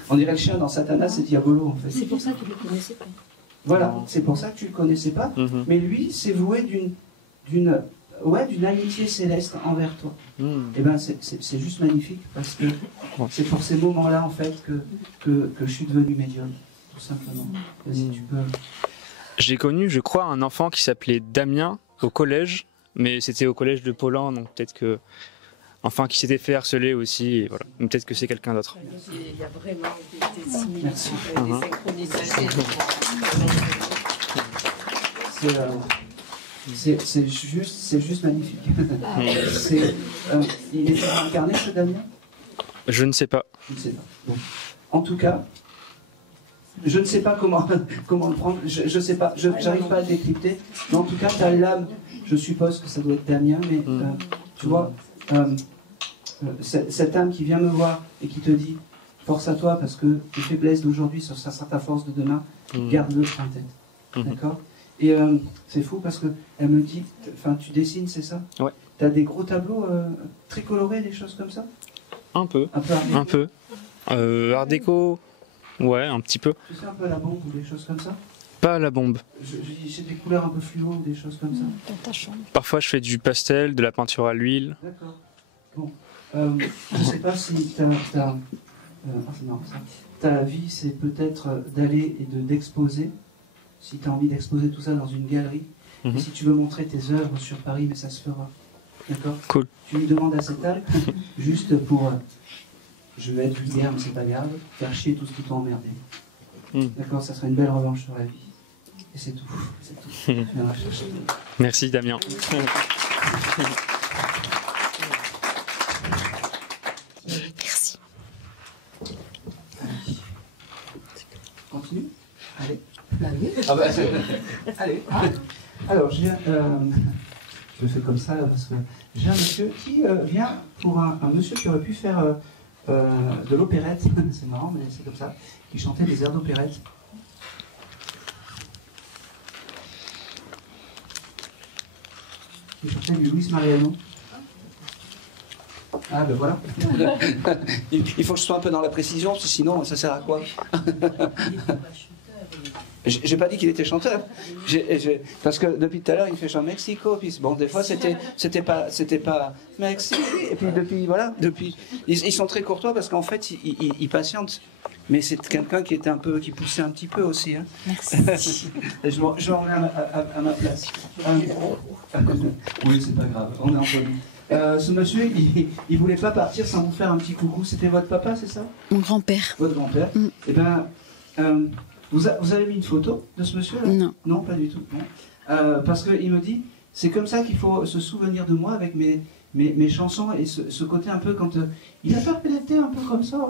On dirait le chien dans Satanas, c'est Diabolo en fait. C'est pour ça que tu ne le connaissais pas. Voilà, c'est pour ça que tu ne le connaissais pas. Mais lui, c'est voué d'une amitié céleste envers toi. Et ben c'est juste magnifique, parce que c'est pour ces moments-là en fait que je suis devenu médium, tout simplement. Vas-y, tu peux. J'ai connu, je crois, un enfant qui s'appelait Damien au collège, mais c'était au collège de Paulin, donc peut-être que... Enfin, qui s'était fait harceler aussi, et voilà. Peut-être que c'est quelqu'un d'autre. Il y a vraiment des similitudes, des synchronisations. C'est juste magnifique. Il est incarné, ce Damien? Je ne sais pas. Je ne sais pas. Bon. En tout cas, je ne sais pas comment le prendre. Je ne sais pas. J'arrive pas à le décrypter. Mais en tout cas, tu as l'âme. Je suppose que ça doit être Damien, mais tu vois, cette âme qui vient me voir et qui te dit force à toi parce que tes faiblesses d'aujourd'hui, ça sera ta force de demain. Garde-le en tête. D'accord? Et c'est fou parce que elle me dit, enfin, tu dessines, c'est ça? Ouais. Tu as des gros tableaux très colorés, des choses comme ça? Un peu. Un peu. Art déco, ouais, un petit peu. Tu sais un peu la bombe ou des choses comme ça? Pas la bombe. J'ai des couleurs un peu fluo ou des choses comme ça. Dans ta chambre. Parfois je fais du pastel, de la peinture à l'huile. D'accord. Bon. Je sais pas si c'est marrant ça. Ta vie, c'est peut-être d'aller et d'exposer. Si tu as envie d'exposer tout ça dans une galerie. Et si tu veux montrer tes œuvres sur Paris, mais ça se fera. D'accord? Cool. Tu lui demandes à cet âge, juste pour, je vais être vulgaire, mais c'est pas grave, faire chier tout ce qui t'a emmerdé. D'accord? Ça sera une belle revanche sur la vie. Et c'est tout. C'est tout. Tu viendras chercher. Merci Damien. Merci. Continue. Allez. Ah bah, allez. Alors, je le fais comme ça parce que j'ai un monsieur qui vient pour un monsieur qui aurait pu faire de l'opérette. C'est marrant, mais c'est comme ça. Qui chantait des airs d'opérette. Qui chantait du Luis Mariano. Ah ben voilà. Il faut que je sois un peu dans la précision, parce que sinon ça sert à quoi? J'ai pas dit qu'il était chanteur. Parce que depuis tout à l'heure il fait chanter Mexico. Puis bon, des fois c'était pas Mexico. Et puis depuis ils sont très courtois parce qu'en fait ils patientent. Mais c'est quelqu'un qui poussait un petit peu aussi. Hein. Merci. je m'en remets à ma place. Oui, c'est pas grave. On est en famille. Ce monsieur, il voulait pas partir sans vous faire un petit coucou. C'était votre papa, c'est ça? Mon grand-père. Votre grand-père. Eh ben, vous avez mis une photo de ce monsieur-là? Non. Non, pas du tout. Non. Parce qu'il me dit, c'est comme ça qu'il faut se souvenir de moi avec mes chansons et ce côté un peu quand il a pas été un peu comme ça.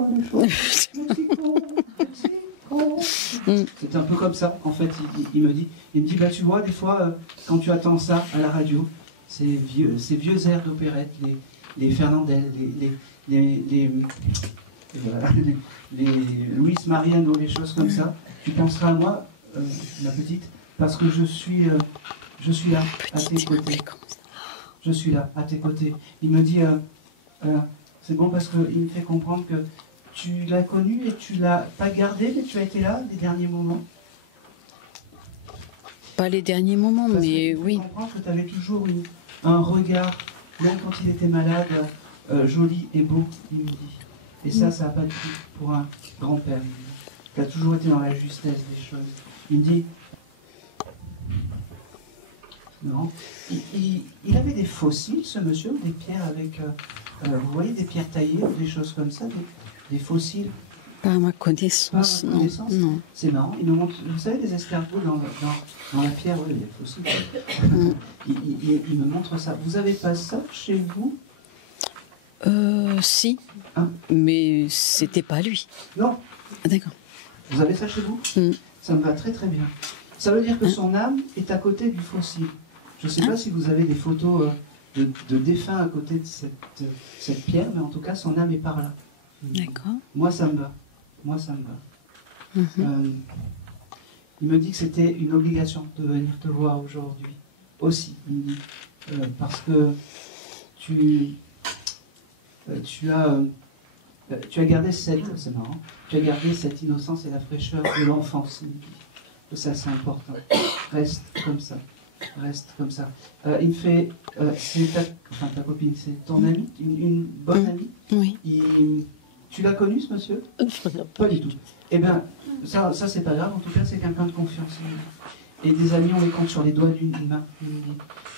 C'est un peu comme ça, en fait. Il me dit, bah tu vois, des fois, quand tu attends ça à la radio, ces vieux airs d'opérette, les Fernandel, les Luis Mariano, les choses comme ça, tu penseras à moi, la petite, parce que je suis là, à tes côtés. Je suis là, à tes côtés. Il me dit, c'est bon parce qu'il me fait comprendre que tu l'as connu et tu l'as pas gardé, mais tu as été là les derniers moments. Pas les derniers moments, parce mais oui. Je comprends que tu avais toujours un regard, même quand il était malade, joli et beau, il me dit. Et ça n'a pas de prix pour un grand-père. Il a toujours été dans la justesse des choses. Il me dit, non, il avait des fossiles, ce monsieur, ou des pierres avec, vous voyez, des pierres taillées ou des choses comme ça, des fossiles. Pas à ma connaissance, pas à ma connaissance. Non. C'est marrant. Il nous montre, vous savez, des escargots dans la pierre, oui, les fossiles. Il me montre ça. Vous avez pas ça chez vous? Si, mais c'était pas lui. Non. Ah, d'accord. Vous avez ça chez vous? Ça me va très très bien. Ça veut dire que son âme est à côté du fossile. Je ne sais pas si vous avez des photos de défunts à côté de cette pierre, mais en tout cas, son âme est par là. D'accord. Moi, ça me va. Il me dit que c'était une obligation de venir te voir aujourd'hui. Aussi, il me dit. Parce que tu as gardé c'est marrant, tu as gardé cette innocence et la fraîcheur de l'enfance. Ça, c'est important. Reste comme ça. Reste comme ça. Il me fait, c'est ta copine, c'est ton amie, une bonne amie. Oui. Tu l'as connu, ce monsieur? Pas du tout. Eh bien, ça c'est pas grave. En tout cas, c'est quelqu'un de confiance. Et des amis, on les compte sur les doigts d'une main.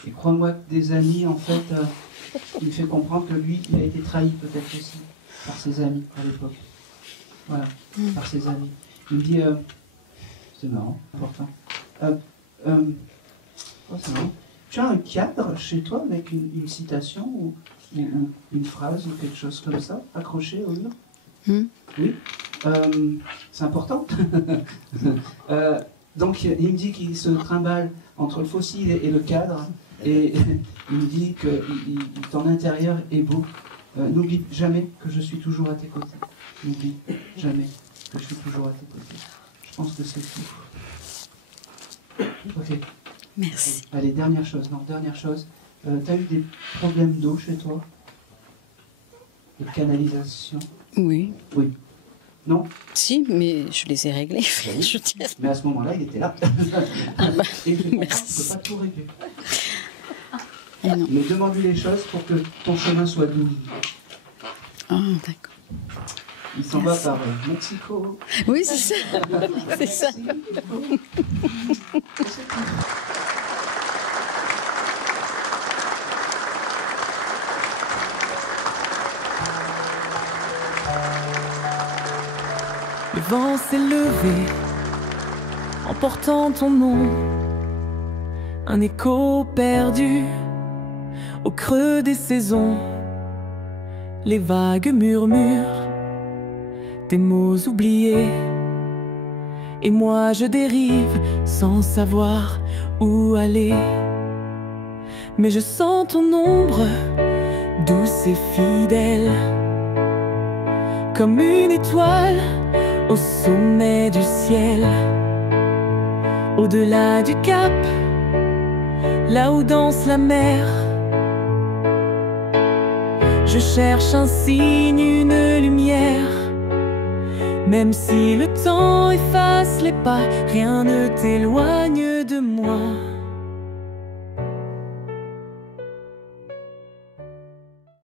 Et crois-moi que des amis, en fait, il me fait comprendre que lui, il a été trahi peut-être aussi par ses amis à l'époque. Voilà, par ses amis. Il me dit, c'est marrant, important. C'est marrant. Tu as un cadre chez toi avec une citation ou une phrase ou quelque chose comme ça, accroché au mur? Oui. C'est important. Donc il me dit qu'il se trimballe entre le fossile et le cadre, et il me dit que ton intérieur est beau. N'oublie jamais que je suis toujours à tes côtés. N'oublie jamais que je suis toujours à tes côtés. Je pense que c'est tout. Ok. Merci. Allez, dernière chose. T'as eu des problèmes d'eau chez toi? de canalisation. Oui. Oui. Non? Si, mais je les ai réglés. Je tiens. Mais à ce moment-là, il était là. Et je ne peux pas tout régler. Mais demande-lui les choses pour que ton chemin soit doux. Ah, d'accord. Il s'en va par Mexico. Oui, c'est ça. C'est ça. Le vent s'est levé en portant ton nom, un écho perdu au creux des saisons. Les vagues murmurent des mots oubliés, et moi je dérive sans savoir où aller. Mais je sens ton ombre douce et fidèle, comme une étoile au sommet du ciel, au-delà du cap, là où danse la mer. Je cherche un signe, une lumière. Même si le temps efface les pas, rien ne t'éloigne de moi.